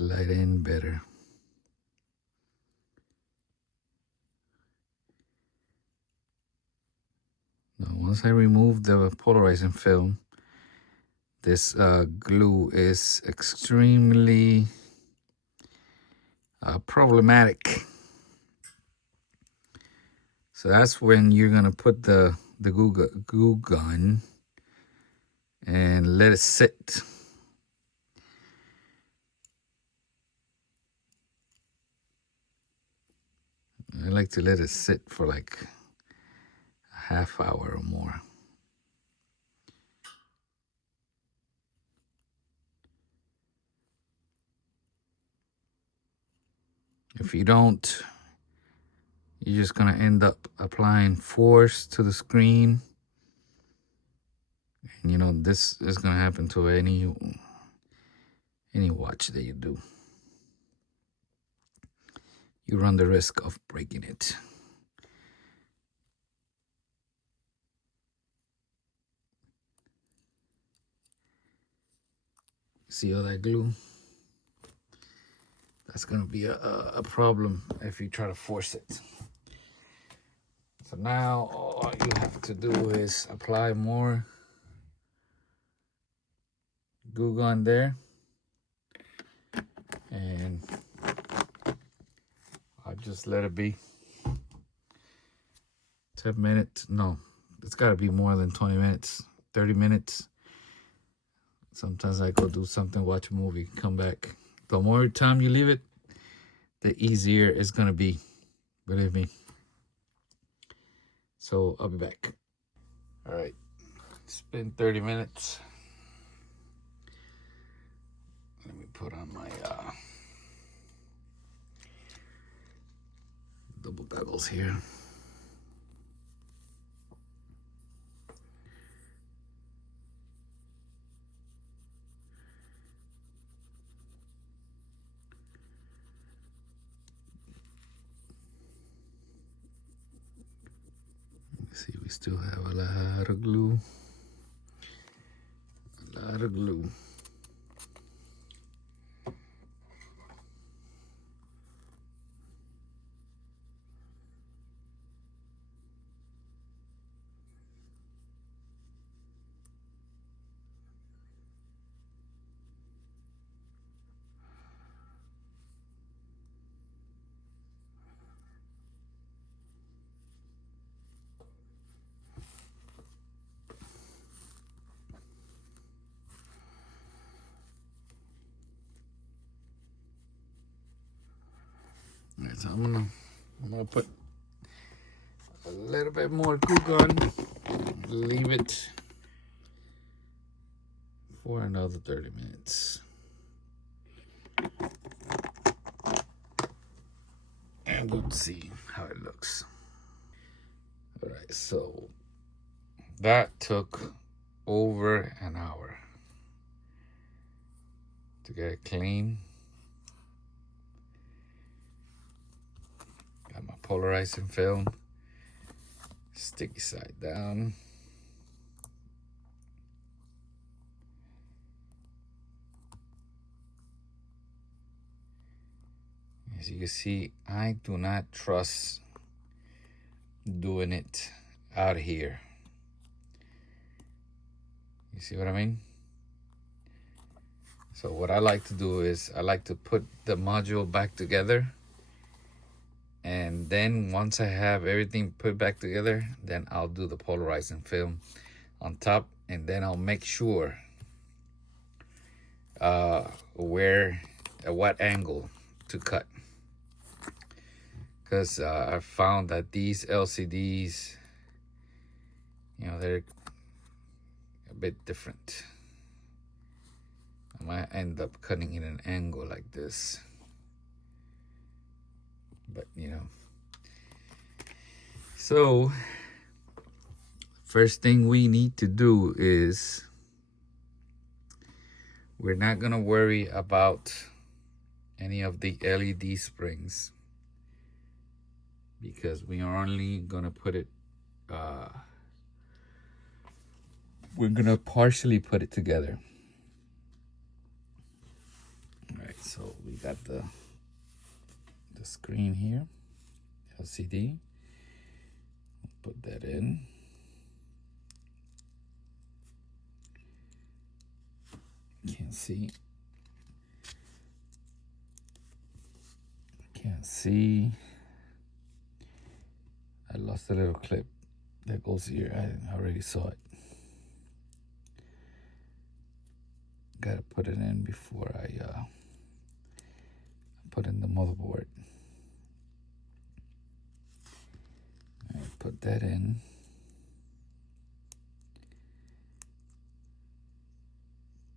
in better. Now, once I remove the polarizing film, this glue is extremely problematic. So that's when you're gonna put the glue gun and let it sit. I like to let it sit for like a half hour or more. If you don't, you're just gonna end up applying force to the screen. And you know, this is gonna happen to any watch that you do. You run the risk of breaking it. See all that glue? That's gonna be a problem if you try to force it. So now all you have to do is apply more glue gun there, and I'll just let it be 10 minutes. No, it's gotta be more than 20 minutes, 30 minutes. Sometimes I go do something, watch a movie, come back. The more time you leave it, the easier it's gonna be, believe me. So I'll be back. All right, it's been 30 minutes. Let me put on my double goggles here. See, we still have a lot of glue. A lot of glue. All right, so I'm gonna put a little bit more glue gun. Leave it for another 30 minutes. And we'll see how it looks. All right, so that took over an hour to get it clean. Got my polarizing film, sticky side down. As you can see, I do not trust doing it out here. You see what I mean? So what I like to do is I like to put the module back together, and then once I have everything put back together, then I'll do the polarizing film on top, and then I'll make sure at what angle to cut. Because I found that these LCDs, you know, they're a bit different. I might end up cutting in an angle like this. But, you know. So, first thing we need to do is we're not gonna worry about any of the LED springs because we are only gonna put it, we're gonna partially put it together. All right, so we got the screen here, LCD. Put that in. Can't see. Can't see. I lost a little clip that goes here. I already saw it. Gotta put it in before I put in the motherboard. All right, put that in.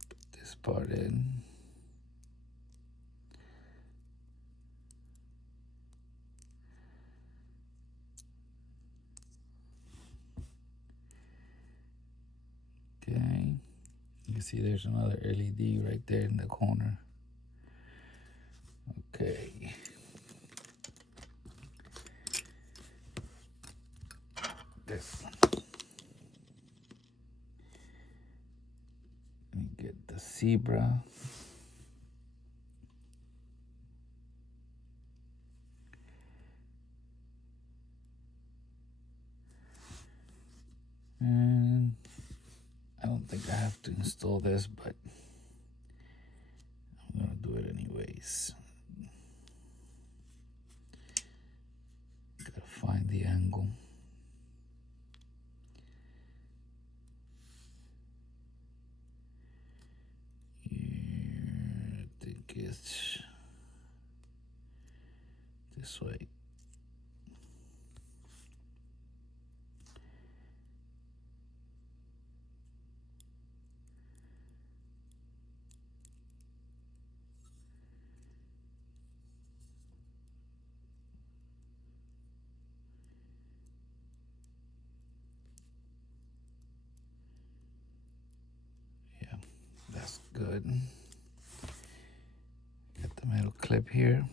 Put this part in. Okay, you can see there's another LED right there in the corner. Okay. This. Let me get the zebra. And I don't think I have to install this, but I'm gonna do it anyways. Gotta find the angle. Here, I think it's this way. That's good. Got the metal clip here.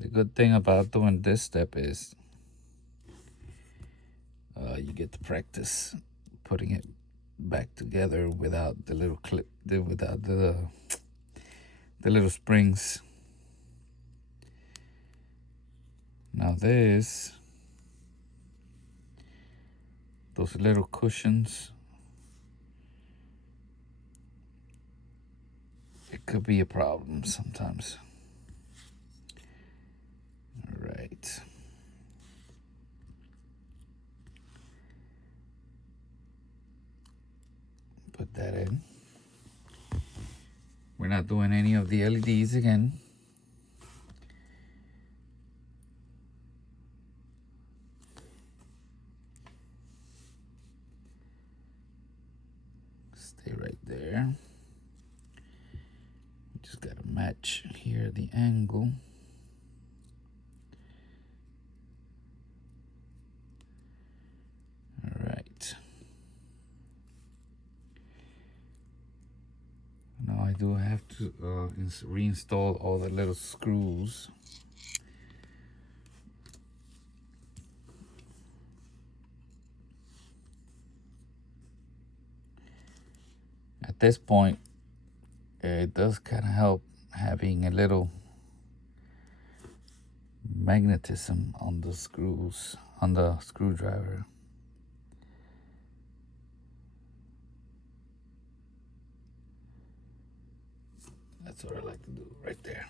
The good thing about doing this step is you get to practice putting it back together without the little clip, without the little springs. Now this, those little cushions, it could be a problem sometimes. All right. Put that in. We're not doing any of the LEDs again. Stay right there. Just gotta match here the angle. All right. Now I do have to reinstall all the little screws. At this point, it does kind of help having a little magnetism on the screws, on the screwdriver. That's what I like to do right there.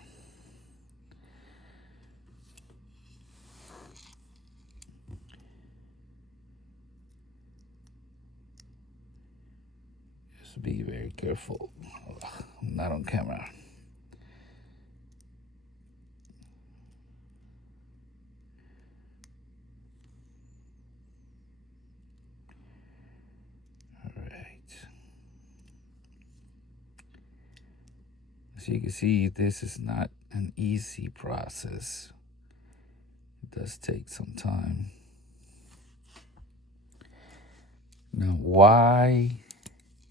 Just be very careful. I'm not on camera. All right. As you can see, this is not an easy process. It does take some time. Now, why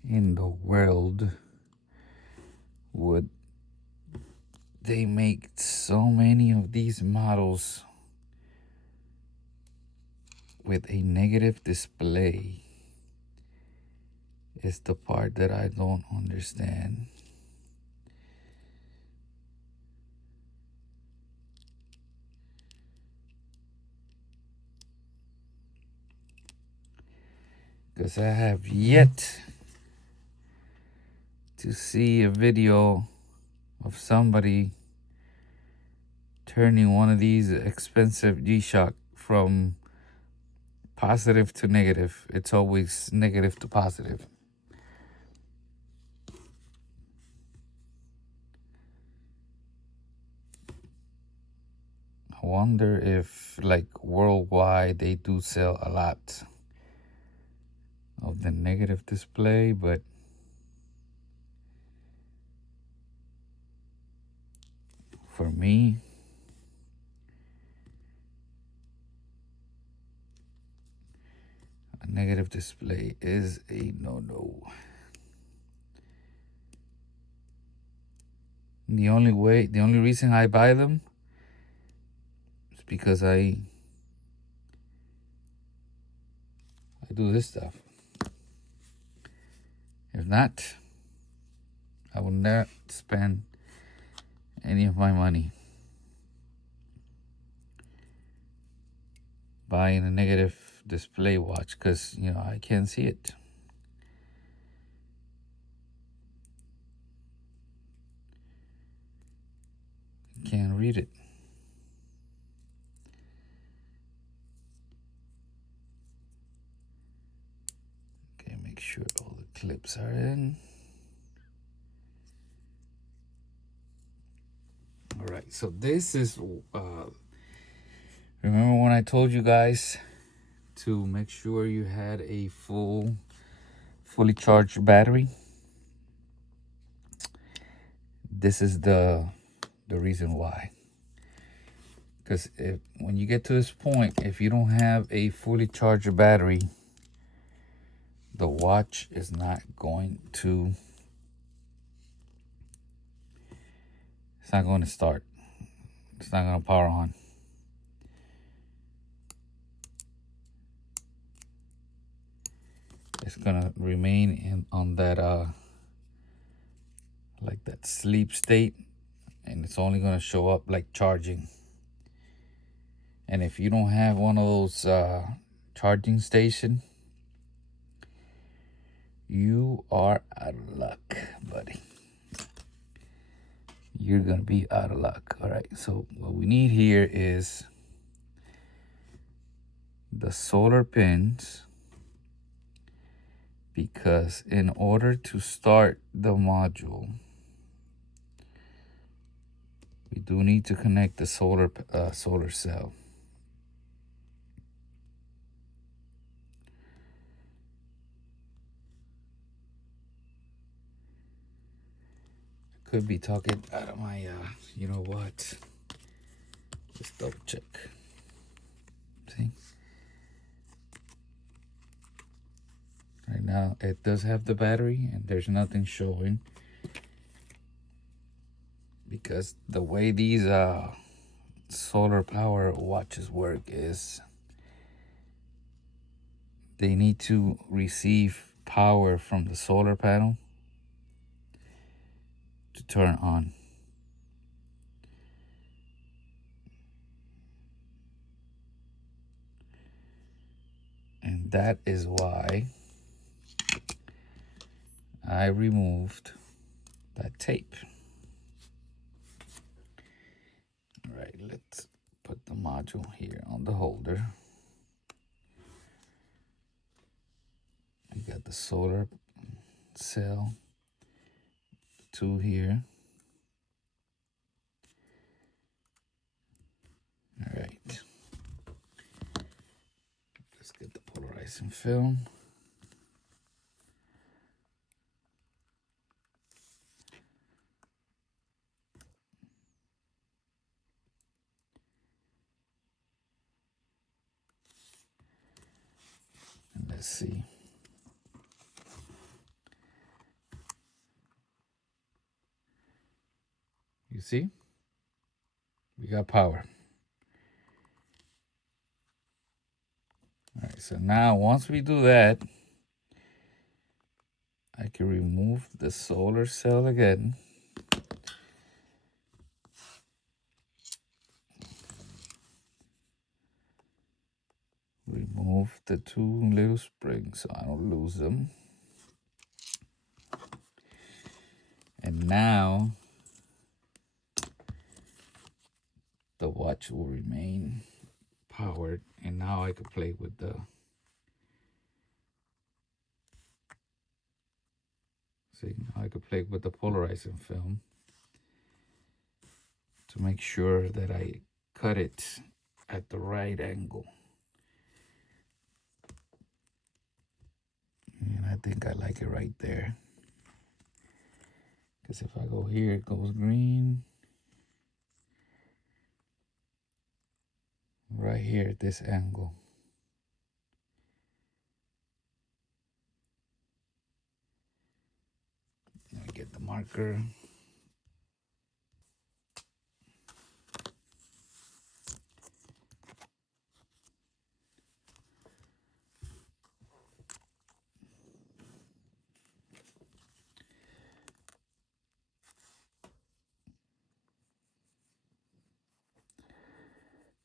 in the world would they make so many of these models with a negative display? Is the part that I don't understand. Because I have yet to see a video of somebody turning one of these expensive G-Shock from positive to negative. It's always negative to positive. I wonder if, like, worldwide they do sell a lot of the negative display, but for me, a negative display is a no-no. The only reason I buy them is because I do this stuff. If not, I will not spend any of my money buying a negative display watch, because, you know, I can't see it. Can't read it. Okay, make sure all the clips are in. All right, so this is, remember when I told you guys to make sure you had a fully charged battery? This is the reason why. Because when you get to this point, if you don't have a fully charged battery, the watch is not going to, it's not going to start. It's not going to power on. It's going to remain on that, like that sleep state, and it's only going to show up like charging. And if you don't have one of those charging station, you are out of luck, buddy. You're gonna be out of luck. All right, so what we need here is the solar pins, because in order to start the module, we do need to connect the solar cell. Could be talking out of my, you know what? Just double check. See? Right now, it does have the battery, and there's nothing showing. Because the way these solar power watches work is they need to receive power from the solar panel to turn on. And that is why I removed that tape. All right, let's put the module here on the holder. We got the solar cell, 2 here. All right. Let's get the polarizing film. And let's see. see? We got power. All right, so now once we do that, I can remove the solar cell again. Remove the two little springs so I don't lose them. And now the watch will remain powered. And now I can play with the, see, now I can play with the polarizing film to make sure that I cut it at the right angle. And I think I like it right there. Because if I go here, it goes green. Right here at this angle. Let me get the marker.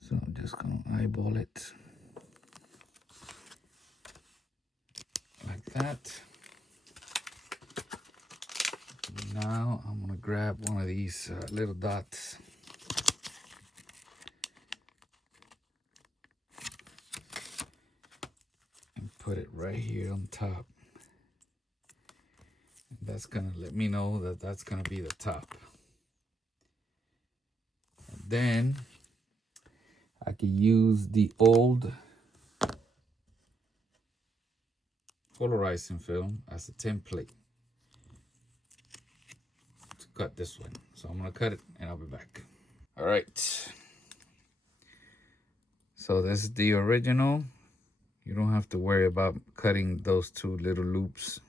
So I'm just gonna eyeball it like that. Now I'm gonna grab one of these little dots and put it right here on top. That's gonna let me know that that's gonna be the top. And then I can use the old polarizing film as a template to cut this one. So I'm gonna cut it and I'll be back. All right. So this is the original. You don't have to worry about cutting those two little loops.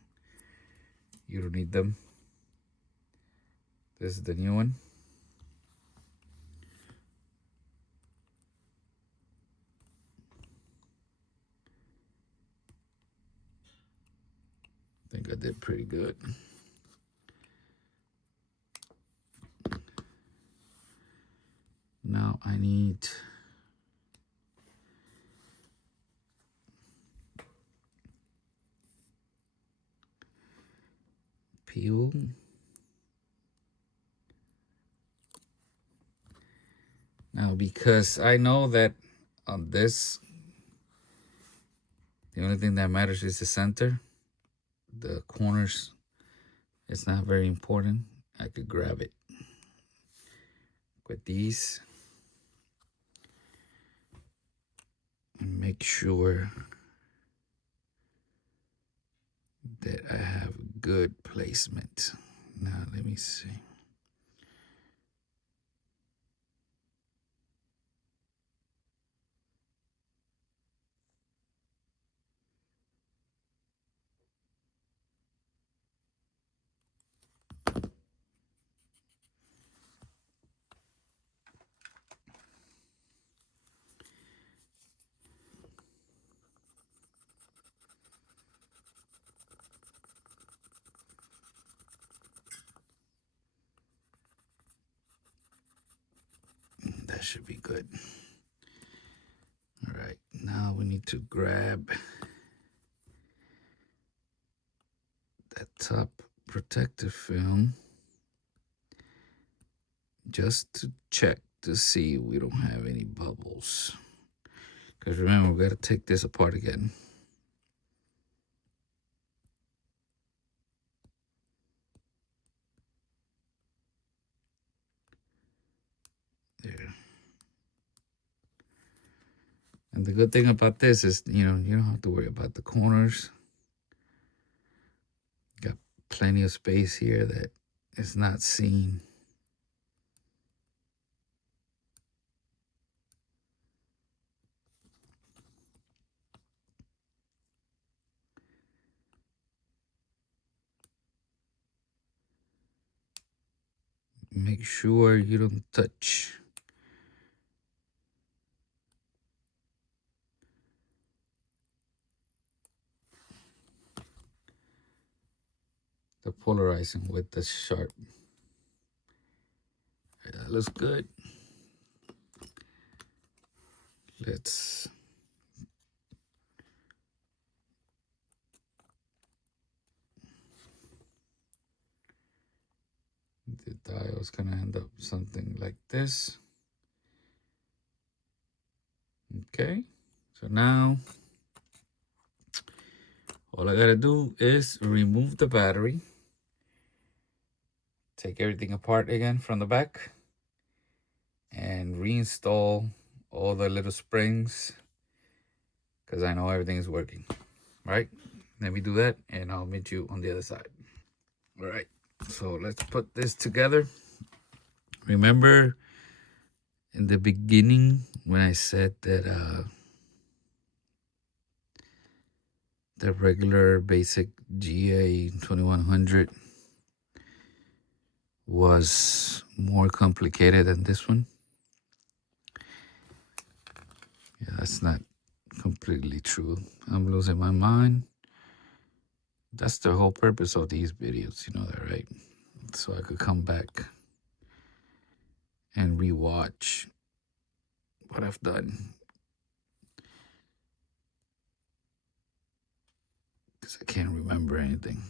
You don't need them. This is the new one. I think I did pretty good. Now I need peel. Now, because I know that on this, the only thing that matters is the center. The corners, it's not very important. I could grab it with these and make sure that I have good placement. Now, let me see. That should be good. All right, now we need to grab that top protective film just to check to see we don't have any bubbles. Because remember, we got to take this apart again. There. And the good thing about this is, you know, you don't have to worry about the corners. Got plenty of space here that is not seen. make sure you don't touch the polarizing with the sharp. That looks good. Let's the dial is gonna end up something like this. Okay, so now all I gotta do is remove the battery, take everything apart again from the back, and reinstall all the little springs, because I know everything is working. All right, let me do that and I'll meet you on the other side. All right, so let's put this together. Remember in the beginning when I said that the regular basic GA-2100 was more complicated than this one? Yeah, that's not completely true. I'm losing my mind. That's the whole purpose of these videos, you know that, right? So I could come back and rewatch what I've done, because I can't remember anything.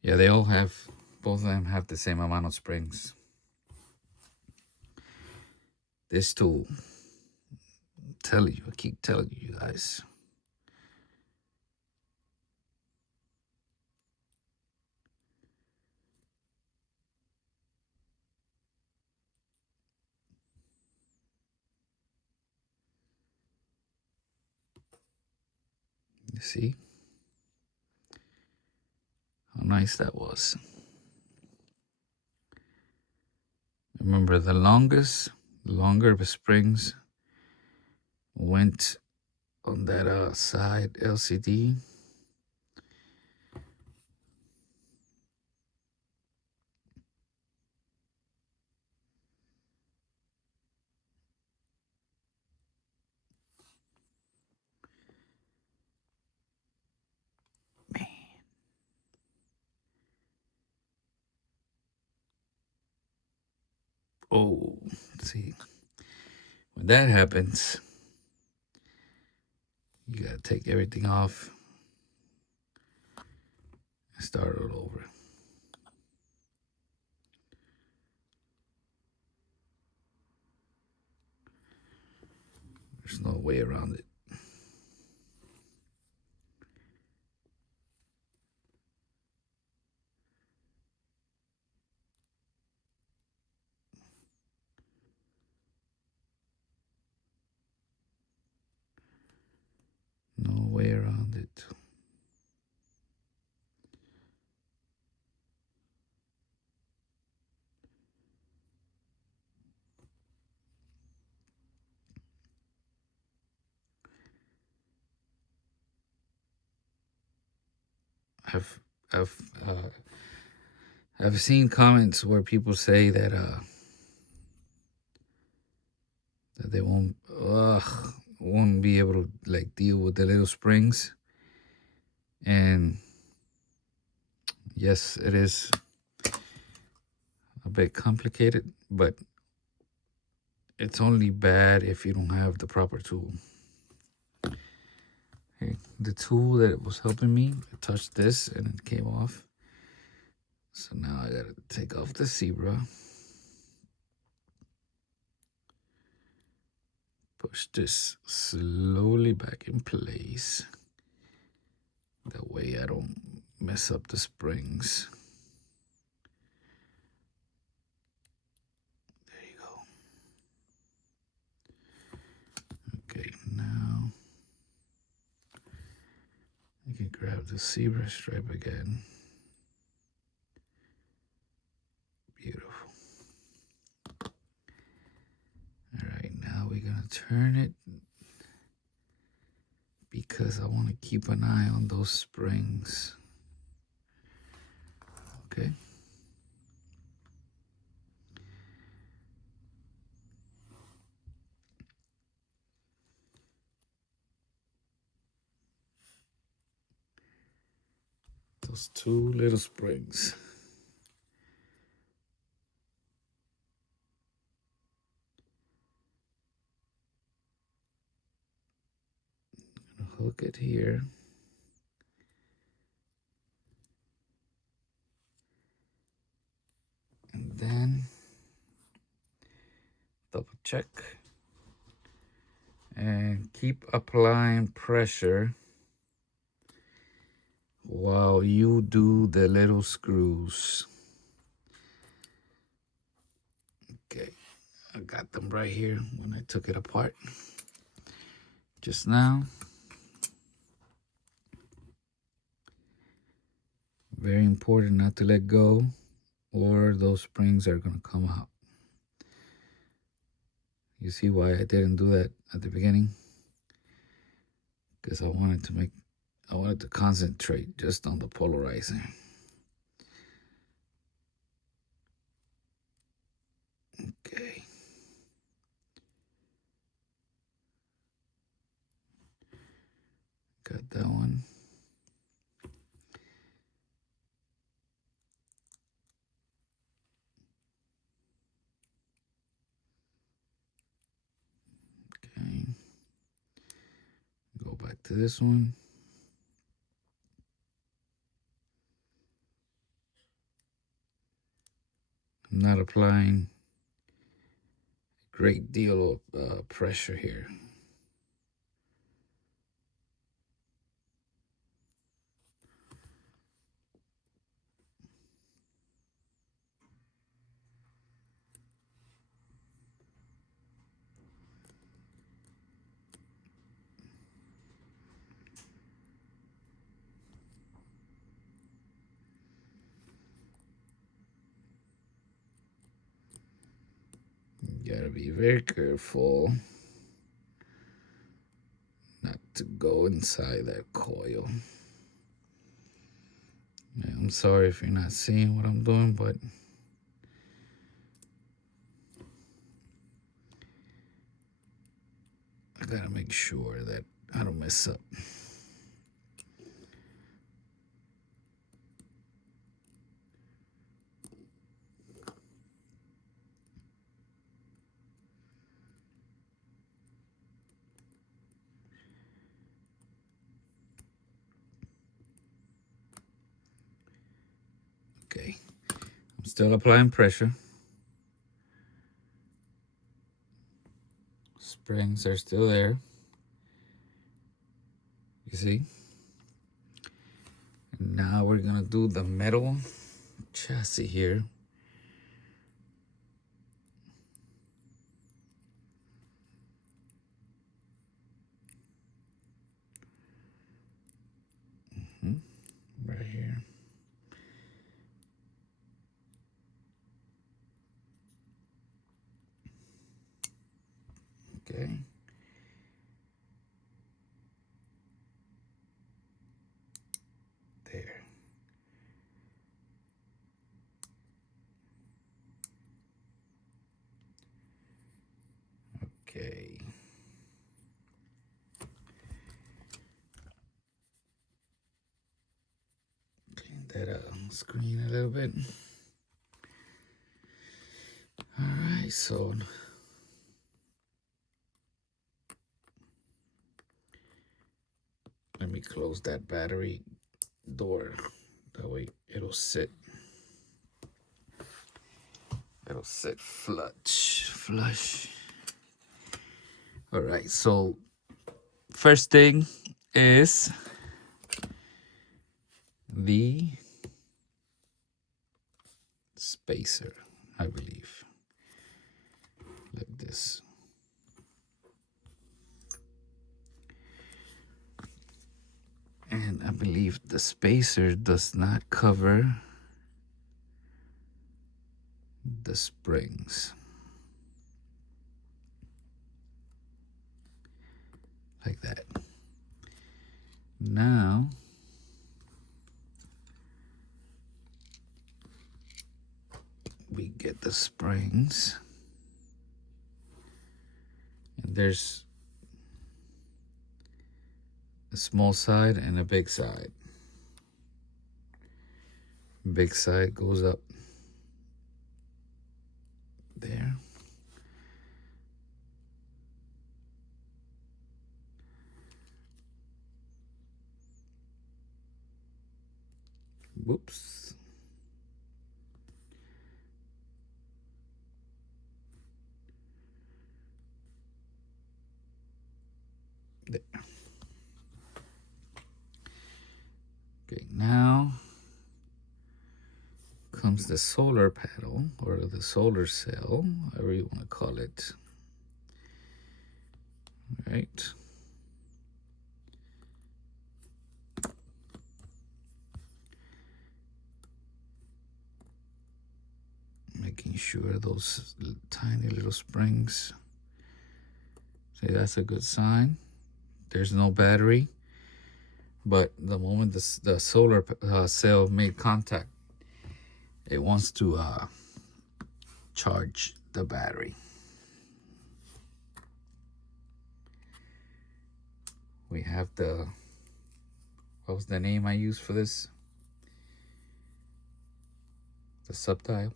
Yeah, they all have, both of them have the same amount of springs. This tool, I'm telling you, I keep telling you guys. You see how nice that was. Remember, the longer the springs went on that side LCD. Man. Oh, see, when that happens, you gotta take everything off and start it over. There's no way around it. No way around it. I've I've uh, I've seen comments where people say that that they won't be able to like deal with the little springs. And yes, it is a bit complicated, but it's only bad if you don't have the proper tool. Okay, the tool that was helping me, I touched this and it came off. So now I gotta take off the zebra. Push this slowly back in place. That way I don't mess up the springs. There you go. Okay, now I can grab the zebra stripe again. Beautiful. All right, now we're gonna turn it because I want to keep an eye on those springs. Okay. Those two little springs. Hook it here. And then double check. And keep applying pressure while you do the little screws. Okay, I got them right here when I took it apart just now. Very important not to let go, or those springs are gonna come out. You see why I didn't do that at the beginning? Because I wanted to concentrate just on the polarizer. Okay. Got that one. Okay. Go back to this one. I'm not applying a great deal of pressure here. You gotta be very careful not to go inside that coil. I'm sorry if you're not seeing what I'm doing, but I gotta make sure that I don't mess up. Okay, I'm still applying pressure. Springs are still there. You see? And now we're gonna do the metal chassis here. Right here. Okay. There. Okay. Clean that screen a little bit. All right, so let me close that battery door. That way it'll sit flush. All right, so first thing is the spacer, I believe, like this. And I believe the spacer does not cover the springs. Like that. Now, we get the springs. And there's a small side and a big side. Big side goes up there. Whoops. There. Okay, now comes the solar panel, or the solar cell, however you want to call it. Right. Making sure those tiny little springs. See, that's a good sign. There's no battery, but the moment the solar cell made contact, it wants to charge the battery. We have the, what was the name I used for this? The subdial.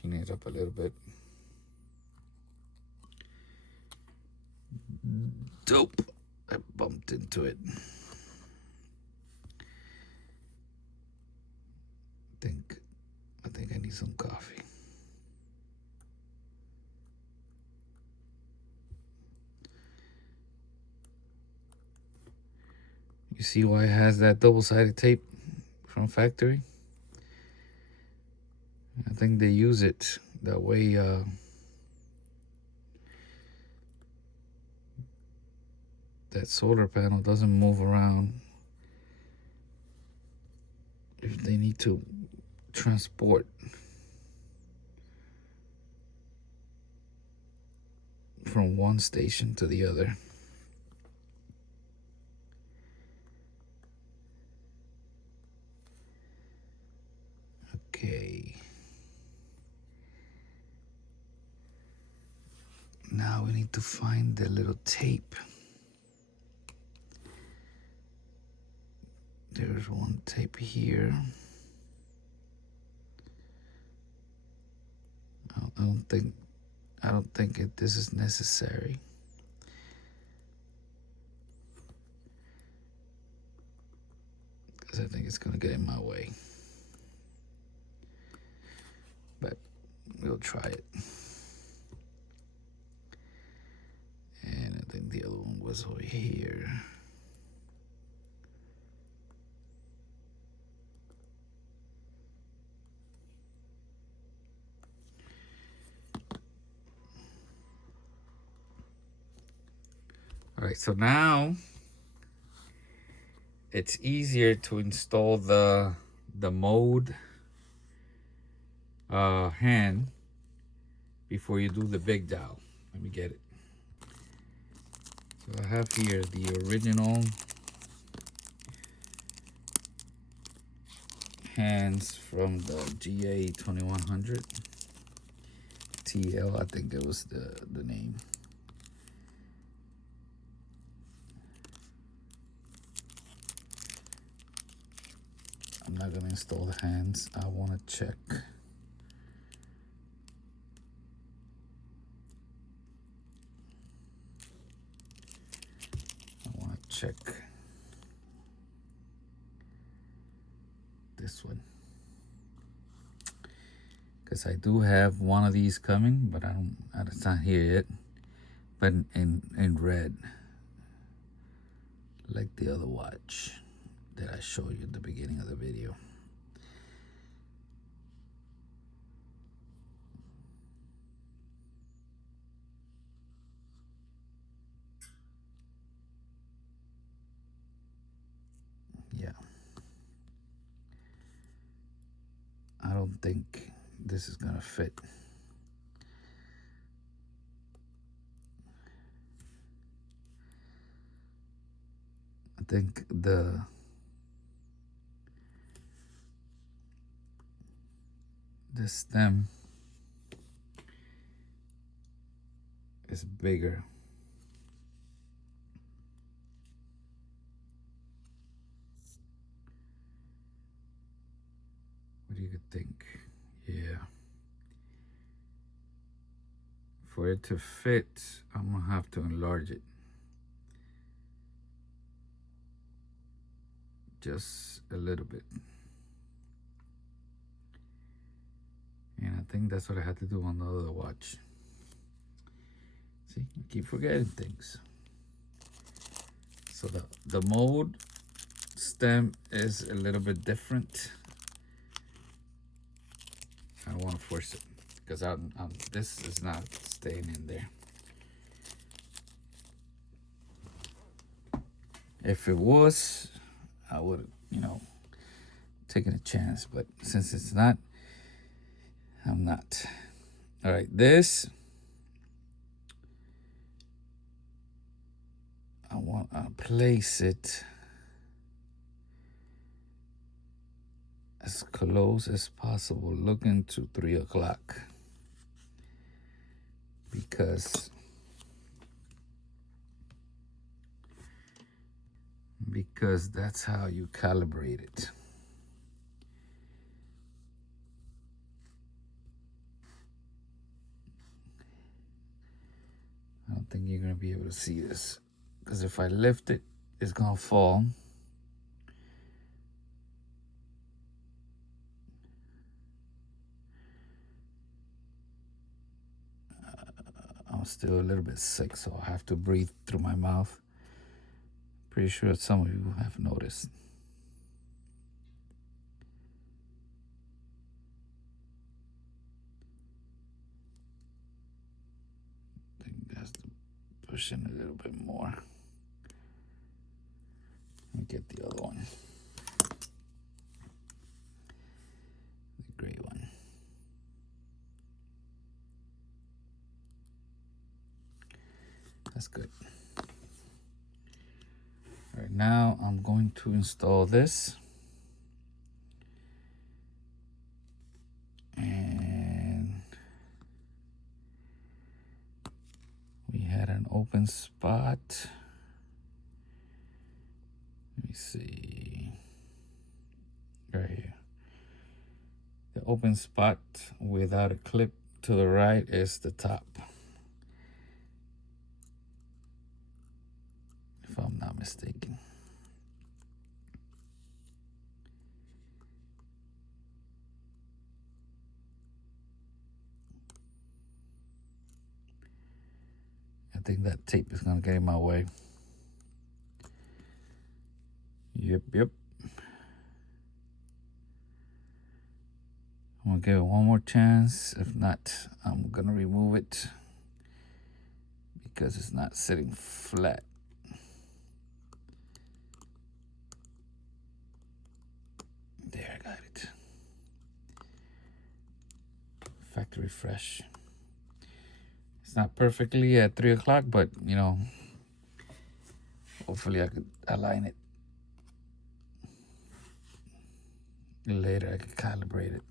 Clean it up a little bit. Dope. I bumped into it. I think I need some coffee. You see why it has that double-sided tape from factory? I think they use it that way. That solar panel doesn't move around if they need to transport from one station to the other. Okay. Now we need to find the little tape. There's one tape here. I don't think this is necessary. Because I think it's gonna get in my way. But we'll try it. And I think the other one was over here. All right, so now it's easier to install the mode hand before you do the big dial. Let me get it. So I have here the original hands from the GA-2100 TL, I think it was the name. I'm not gonna install the hands. I wanna check. Check this one, because I do have one of these coming, but it's not here yet, but in red, like the other watch that I showed you at the beginning of the video. Yeah, I don't think this is gonna fit. I think the stem is bigger. do you think? Yeah. For it to fit, I'm gonna have to enlarge it. Just a little bit. And I think that's what I had to do on the other watch. See, I keep forgetting things. So the mode stem is a little bit different. I don't want to force it because this is not staying in there. If it was, I would, taken a chance. But since it's not, I'm not. All right, this I want to place it as close as possible, looking to 3 o'clock, because that's how you calibrate it. I don't think you're gonna be able to see this, because if I lift it, it's gonna fall. I'm still a little bit sick, so I have to breathe through my mouth. Pretty sure some of you have noticed. I think that's to push in a little bit more. Let me get the other one. The gray one. That's good. All right, now I'm going to install this. And we had an open spot. Let me see. Right here. The open spot without a clip to the right is the top, if I'm not mistaken. I think that tape is gonna get in my way. Yep. I'm gonna give it one more chance. If not, I'm gonna remove it because it's not sitting flat. There, I got it. Factory fresh. It's not perfectly at 3 o'clock, but hopefully I could align it later. I could calibrate it.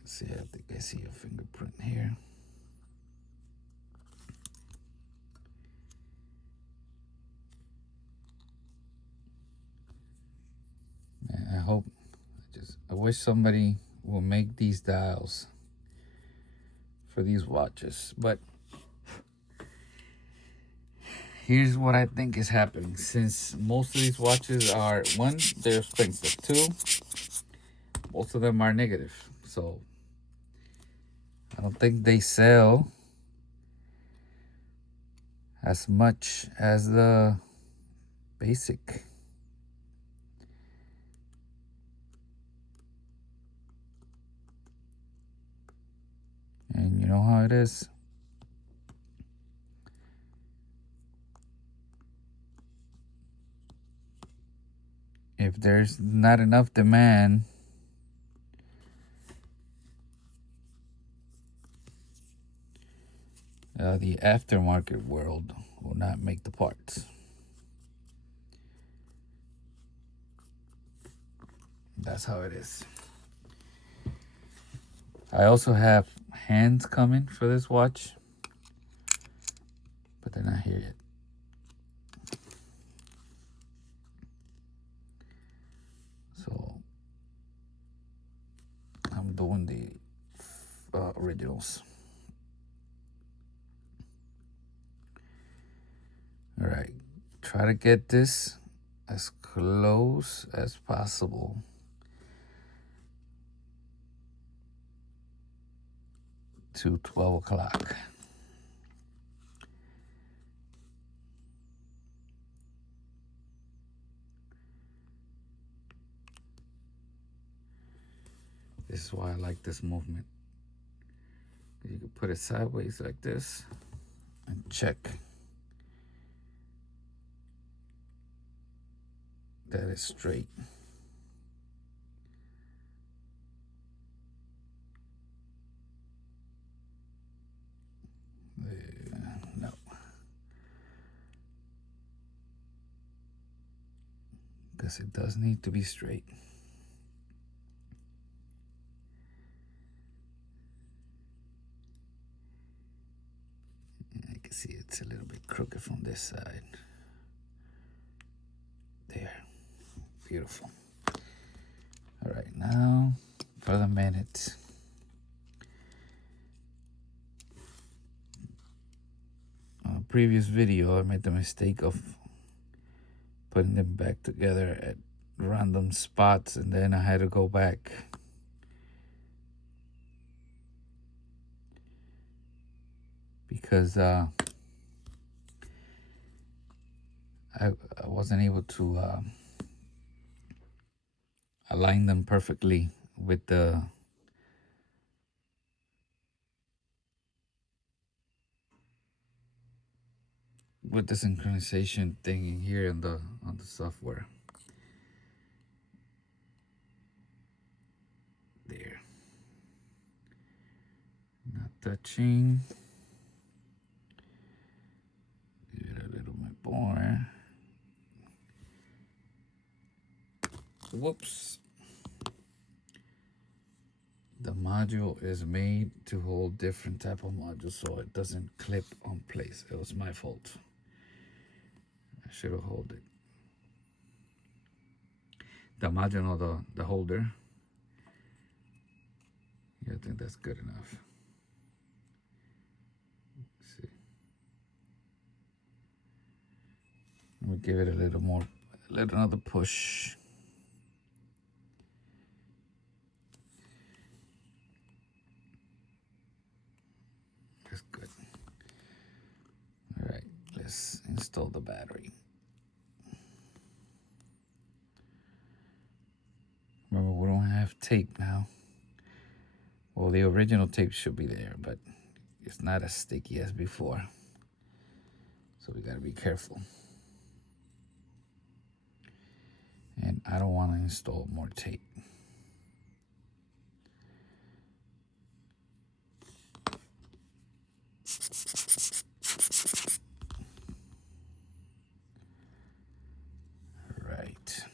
Let's see, I think I see a fingerprint here. Man, I wish somebody will make these dials for these watches. But here's what I think is happening. Since most of these watches are, one, they're expensive. Two, most of them are negative. So I don't think they sell as much as the basic. And you know how it is. If there's not enough demand, the aftermarket world will not make the parts. That's how it is. I also have hands coming for this watch, but they're not here yet. So doing the originals. All right, try to get this as close as possible to 12 o'clock. This is why I like this movement. You can put it sideways like this and check that it's straight. No. Because it does need to be straight. I can see it's a little bit crooked from this side. There. Beautiful. All right, now for the minutes. On a previous video, I made the mistake of putting them back together at random spots, and then I had to go back because I wasn't able to align them perfectly with the synchronization thing in here on the software. There. Not touching. Give it a little bit more. Whoops. The module is made to hold different type of modules, so it doesn't clip on place. It was my fault. I should have held it. The module, no, the holder. Yeah, I think that's good enough. Let's see. We'll give it a little more, another push. That's good. All right, let's install the battery. Remember, we don't have tape now. Well, the original tape should be there, but it's not as sticky as before. So we gotta be careful. And I don't want to install more tape. Right.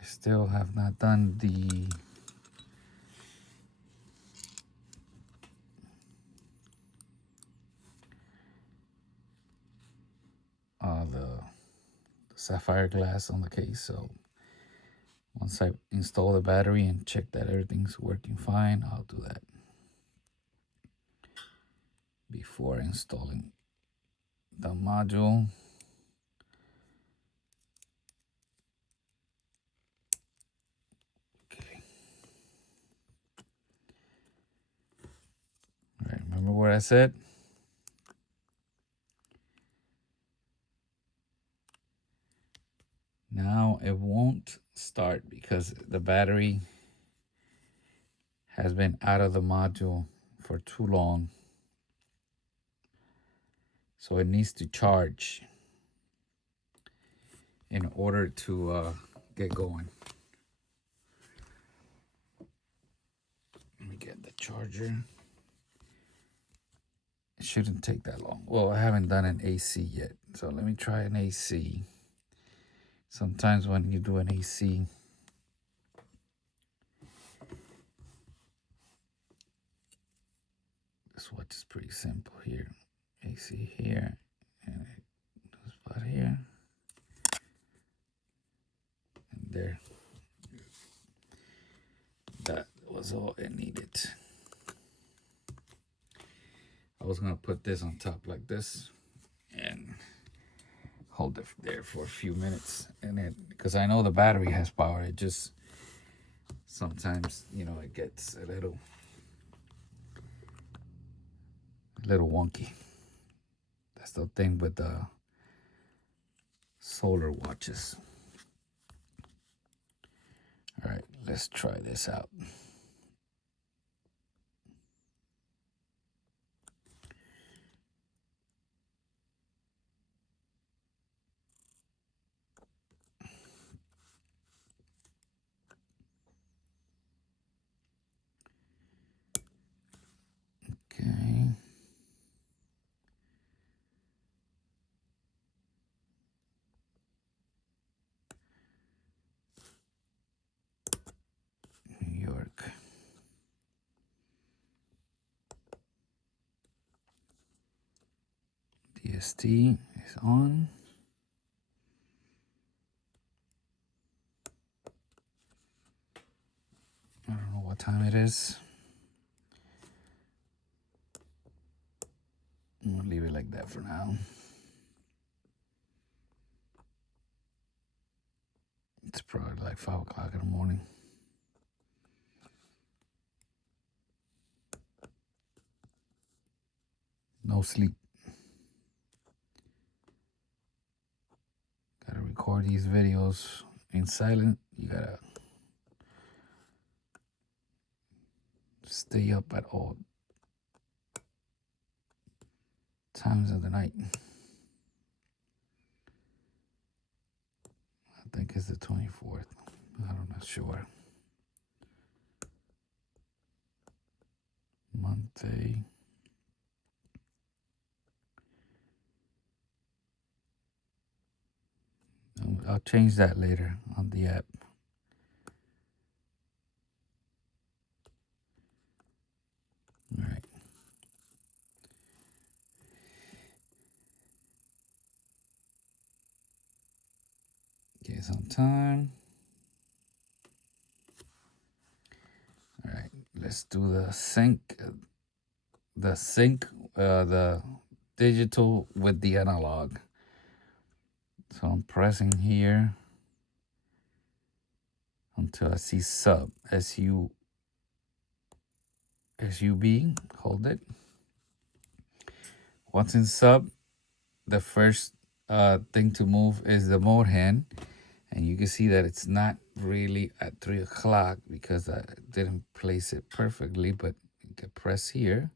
I still have not done the Sapphire Glass on the case. So once I install the battery and check that everything's working fine, I'll do that before installing the module. Okay. All right, remember what I said? Now it won't start because the battery has been out of the module for too long. So it needs to charge in order to get going. Let me get the charger. It shouldn't take that long. Well, I haven't done an AC yet, so let me try an AC. Sometimes when you do an AC, the switch is pretty simple here. AC here, and a spot here. That was all it needed. I was gonna put this on top like this and hold it there for a few minutes, and then because I know the battery has power, it just sometimes, you know, it gets a little wonky. That's the thing with the solar watches. All right, let's try this out. Okay. New York. DST is on. I don't know what time it is. I'm gonna leave it like that for now. It's probably like 5 o'clock in the morning. No sleep. Gotta record these videos in silent. You gotta stay up at all times of the night. I think it's the 24th. I'm not sure. Monday. I'll change that later on the app. All right. Okay, it's on time. All right, let's do the sync. The digital with the analog. So I'm pressing here until I see sub, S-U-B, hold it. Once in sub, the first thing to move is the mode hand. And you can see that it's not really at 3 o'clock because I didn't place it perfectly, but you can press here.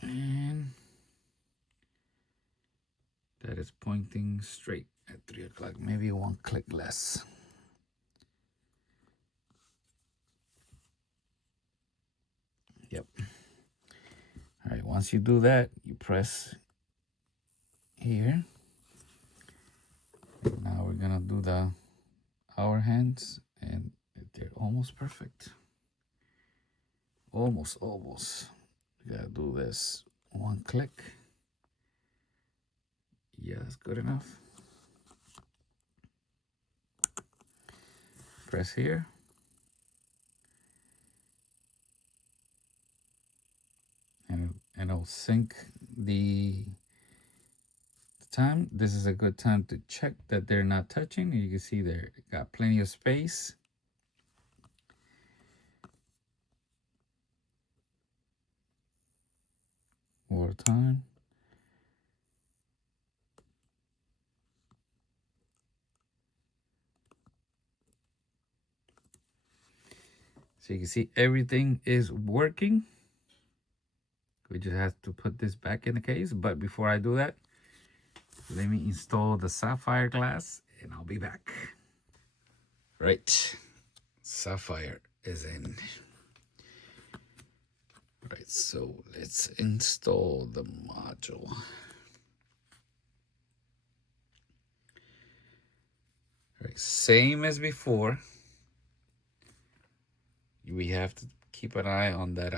And that is pointing straight at 3 o'clock, maybe 1 click less. Yep. All right, once you do that, you press here. Now we're gonna do the hour hands, and they're almost perfect. Almost. You gotta do this 1 click. Yeah, that's good enough. Press here. And it'll sync the time. This is a good time to check that they're not touching. You can see they're got plenty of space. More time. So you can see everything is working. We just have to put this back in the case. But before I do that, let me install the Sapphire Glass and I'll be back. Right, Sapphire is in. Right, so let's install the module. Right, same as before. We have to keep an eye on that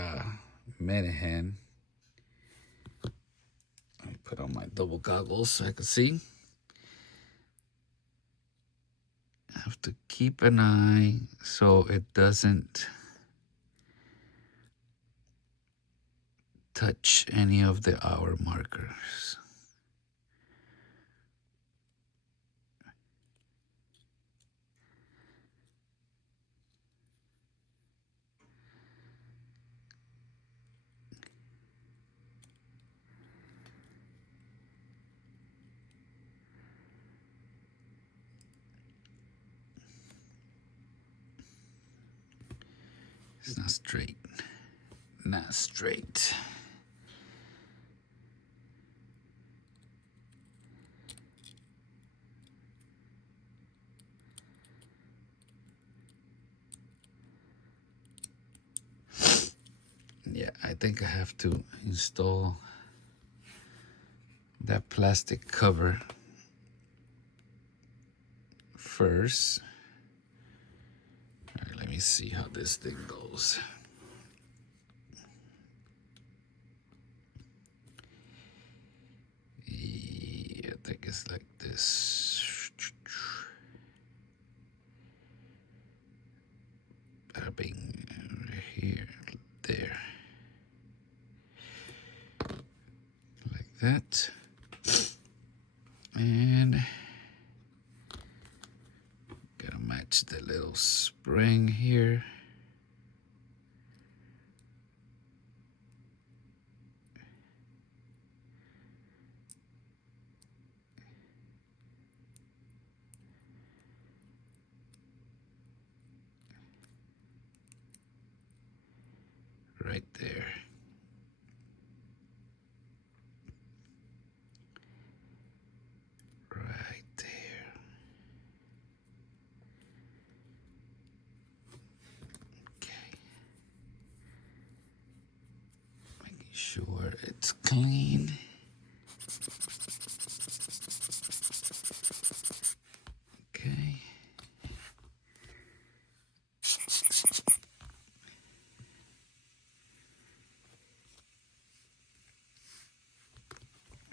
minute hand. Let me put on my double goggles so I can see. Have to keep an eye so it doesn't touch any of the hour markers. It's not straight. Not straight. Yeah, I think I have to install that plastic cover first. All right, let me see how this thing goes. Yeah, I think it's like this. Bada bing, right here, there. Like that. And gotta match the little spring here. Right there. Right there. Okay. Making sure it's clean. Okay.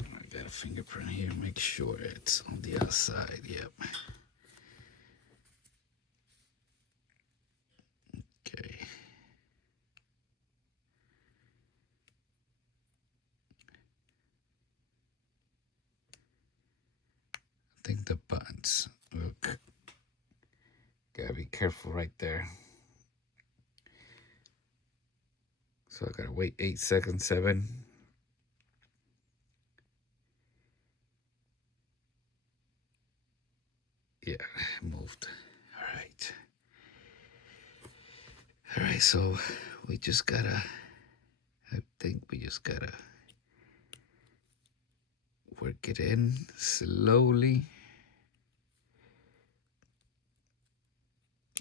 I got a fingerprint here. Make sure it's on the outside. Yep. Okay. I think the buttons. Look. Gotta be careful right there. So I gotta wait 8 seconds, 7. Yeah, moved. All right. All right, so we just gotta, I think we just gotta work it in slowly.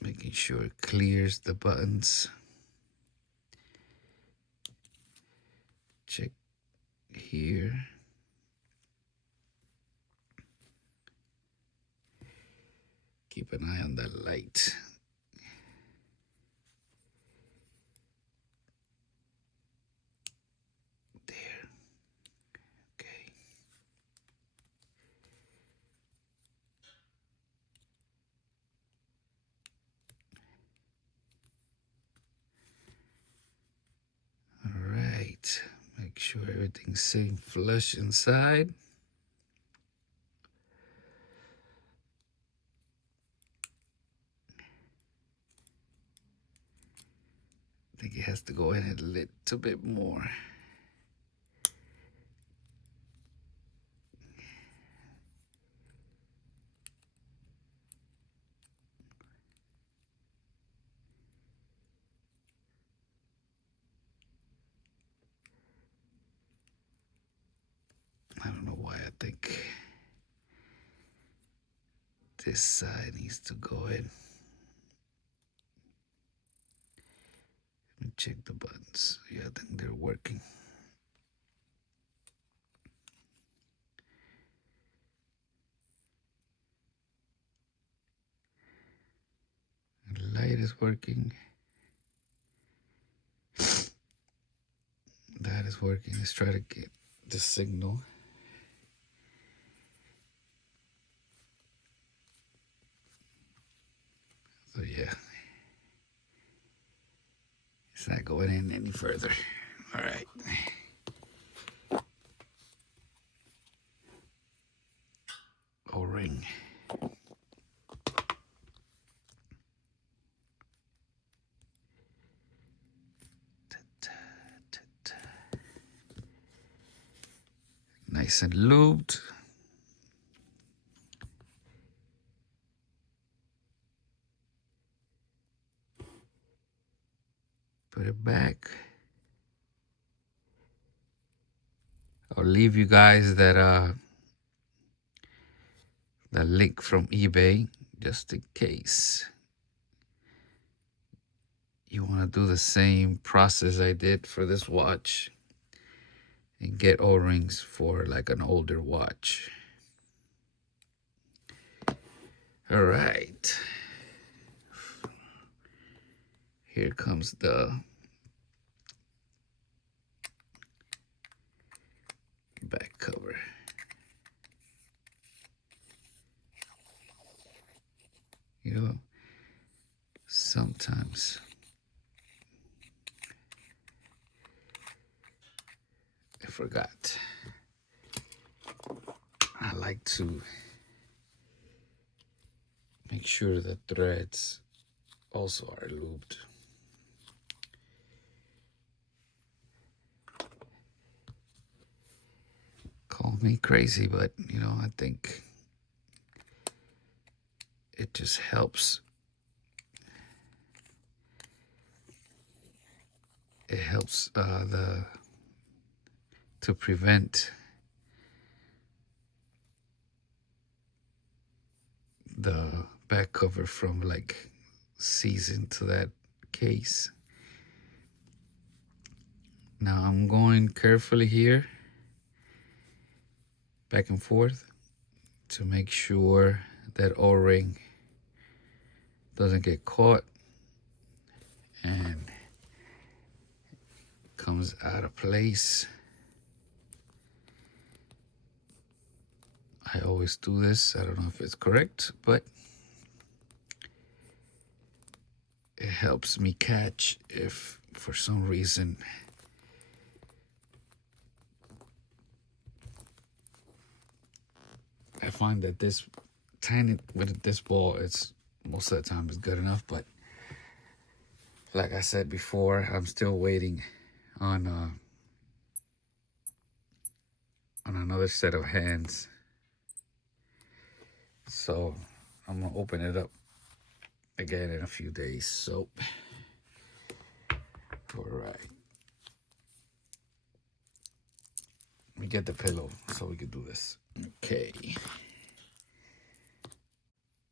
Making sure it clears the buttons. Check here. Keep an eye on that light. There. Okay. All right. Make sure everything's safe, flush inside. I think it has to go in a little bit more. I don't know why I think this side needs to go in. Let me check the buttons. Yeah, I think they're working. The light is working. That is working. Let's try to get the signal. So yeah, it's not going in any further. All right. O-ring. Nice and lubed. Put it back. I'll leave you guys that link from eBay just in case you want to do the same process I did for this watch and get O-rings for like an older watch. All right. Here comes the back cover. You know, sometimes I forgot. I like to make sure the threads also are lubed. Call me crazy, but you know, I think it just helps. It helps to prevent the back cover from like seizing to that case. Now I'm going carefully here, back and forth, to make sure that O-ring doesn't get caught and comes out of place. I always do this. I don't know if it's correct, but it helps me catch if for some reason I find that this tiny with this ball, it's most of the time is good enough, but like I said before, I'm still waiting on another set of hands. So I'm gonna open it up again in a few days. So, all right. Let me get the pillow so we can do this. Okay.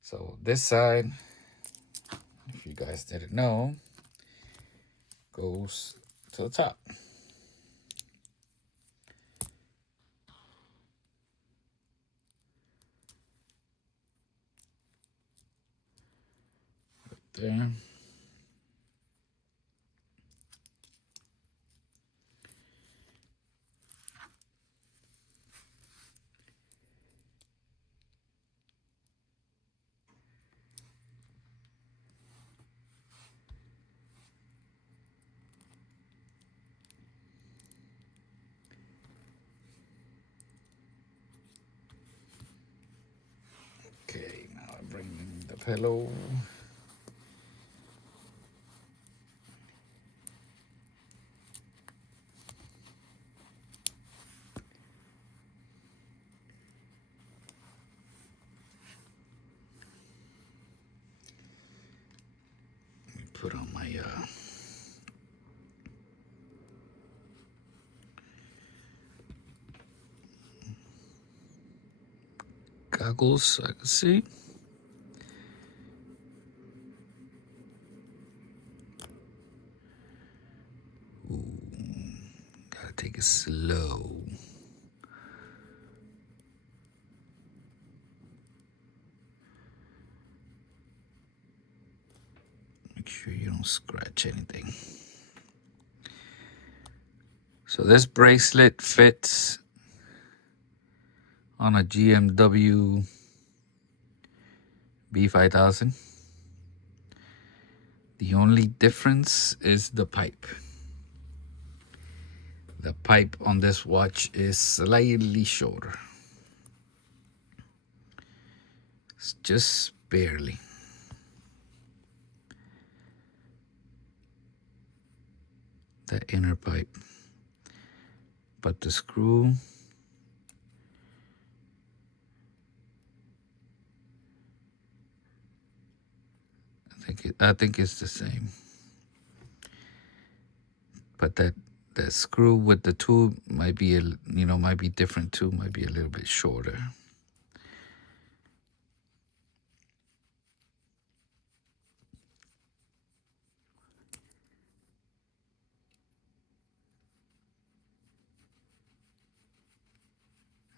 So this side, if you guys didn't know, goes to the top. Right there. Okay, now I bring in the pillow. Let me put on my goggles so I can see. Ooh, gotta take it slow. Make sure you don't scratch anything. So this bracelet fits on a GMW B5000. The only difference is the pipe. The pipe on this watch is slightly shorter. It's just barely. The inner pipe. But the screw, I think it's the same. But that screw with the tube might be might be different too, might be a little bit shorter.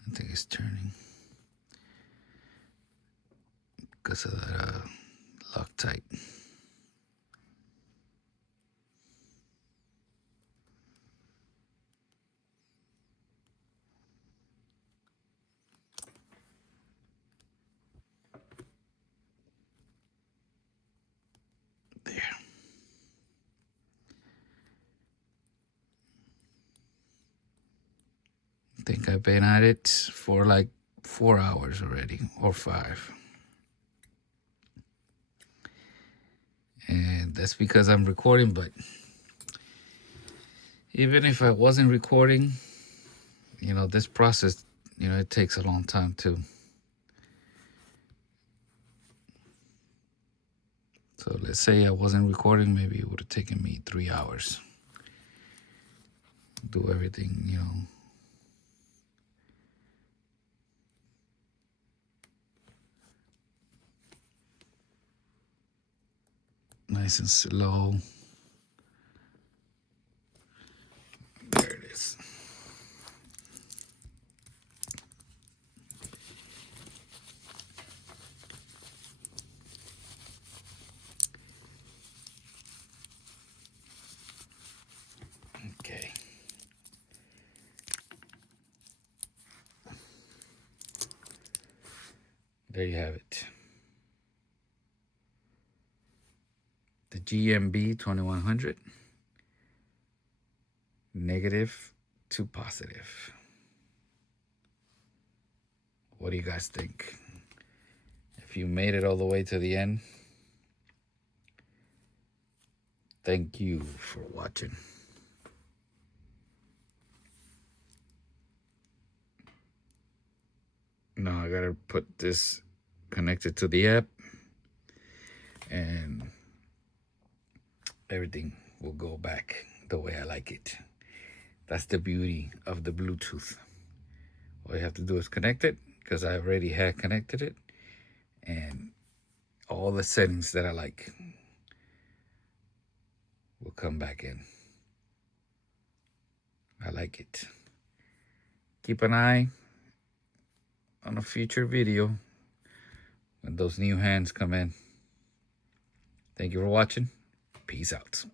I think it's turning because of that Loctite. There. I think I've been at it for like 4 hours already, or 5. And that's because I'm recording, but even if I wasn't recording, this process, it takes a long time too. So let's say I wasn't recording, maybe it would have taken me 3 hours. Do everything, nice and slow. There it is. Okay. There you have it. The GM-B2100. Negative to positive. What do you guys think? If you made it all the way to the end, thank you for watching. Now I gotta put this connected to the app, and everything will go back the way I like it. That's the beauty of the Bluetooth. All you have to do is connect it, because I already had connected it, and all the settings that I like will come back in. I like it. Keep an eye on a future video when those new hands come in. Thank you for watching. Peace out.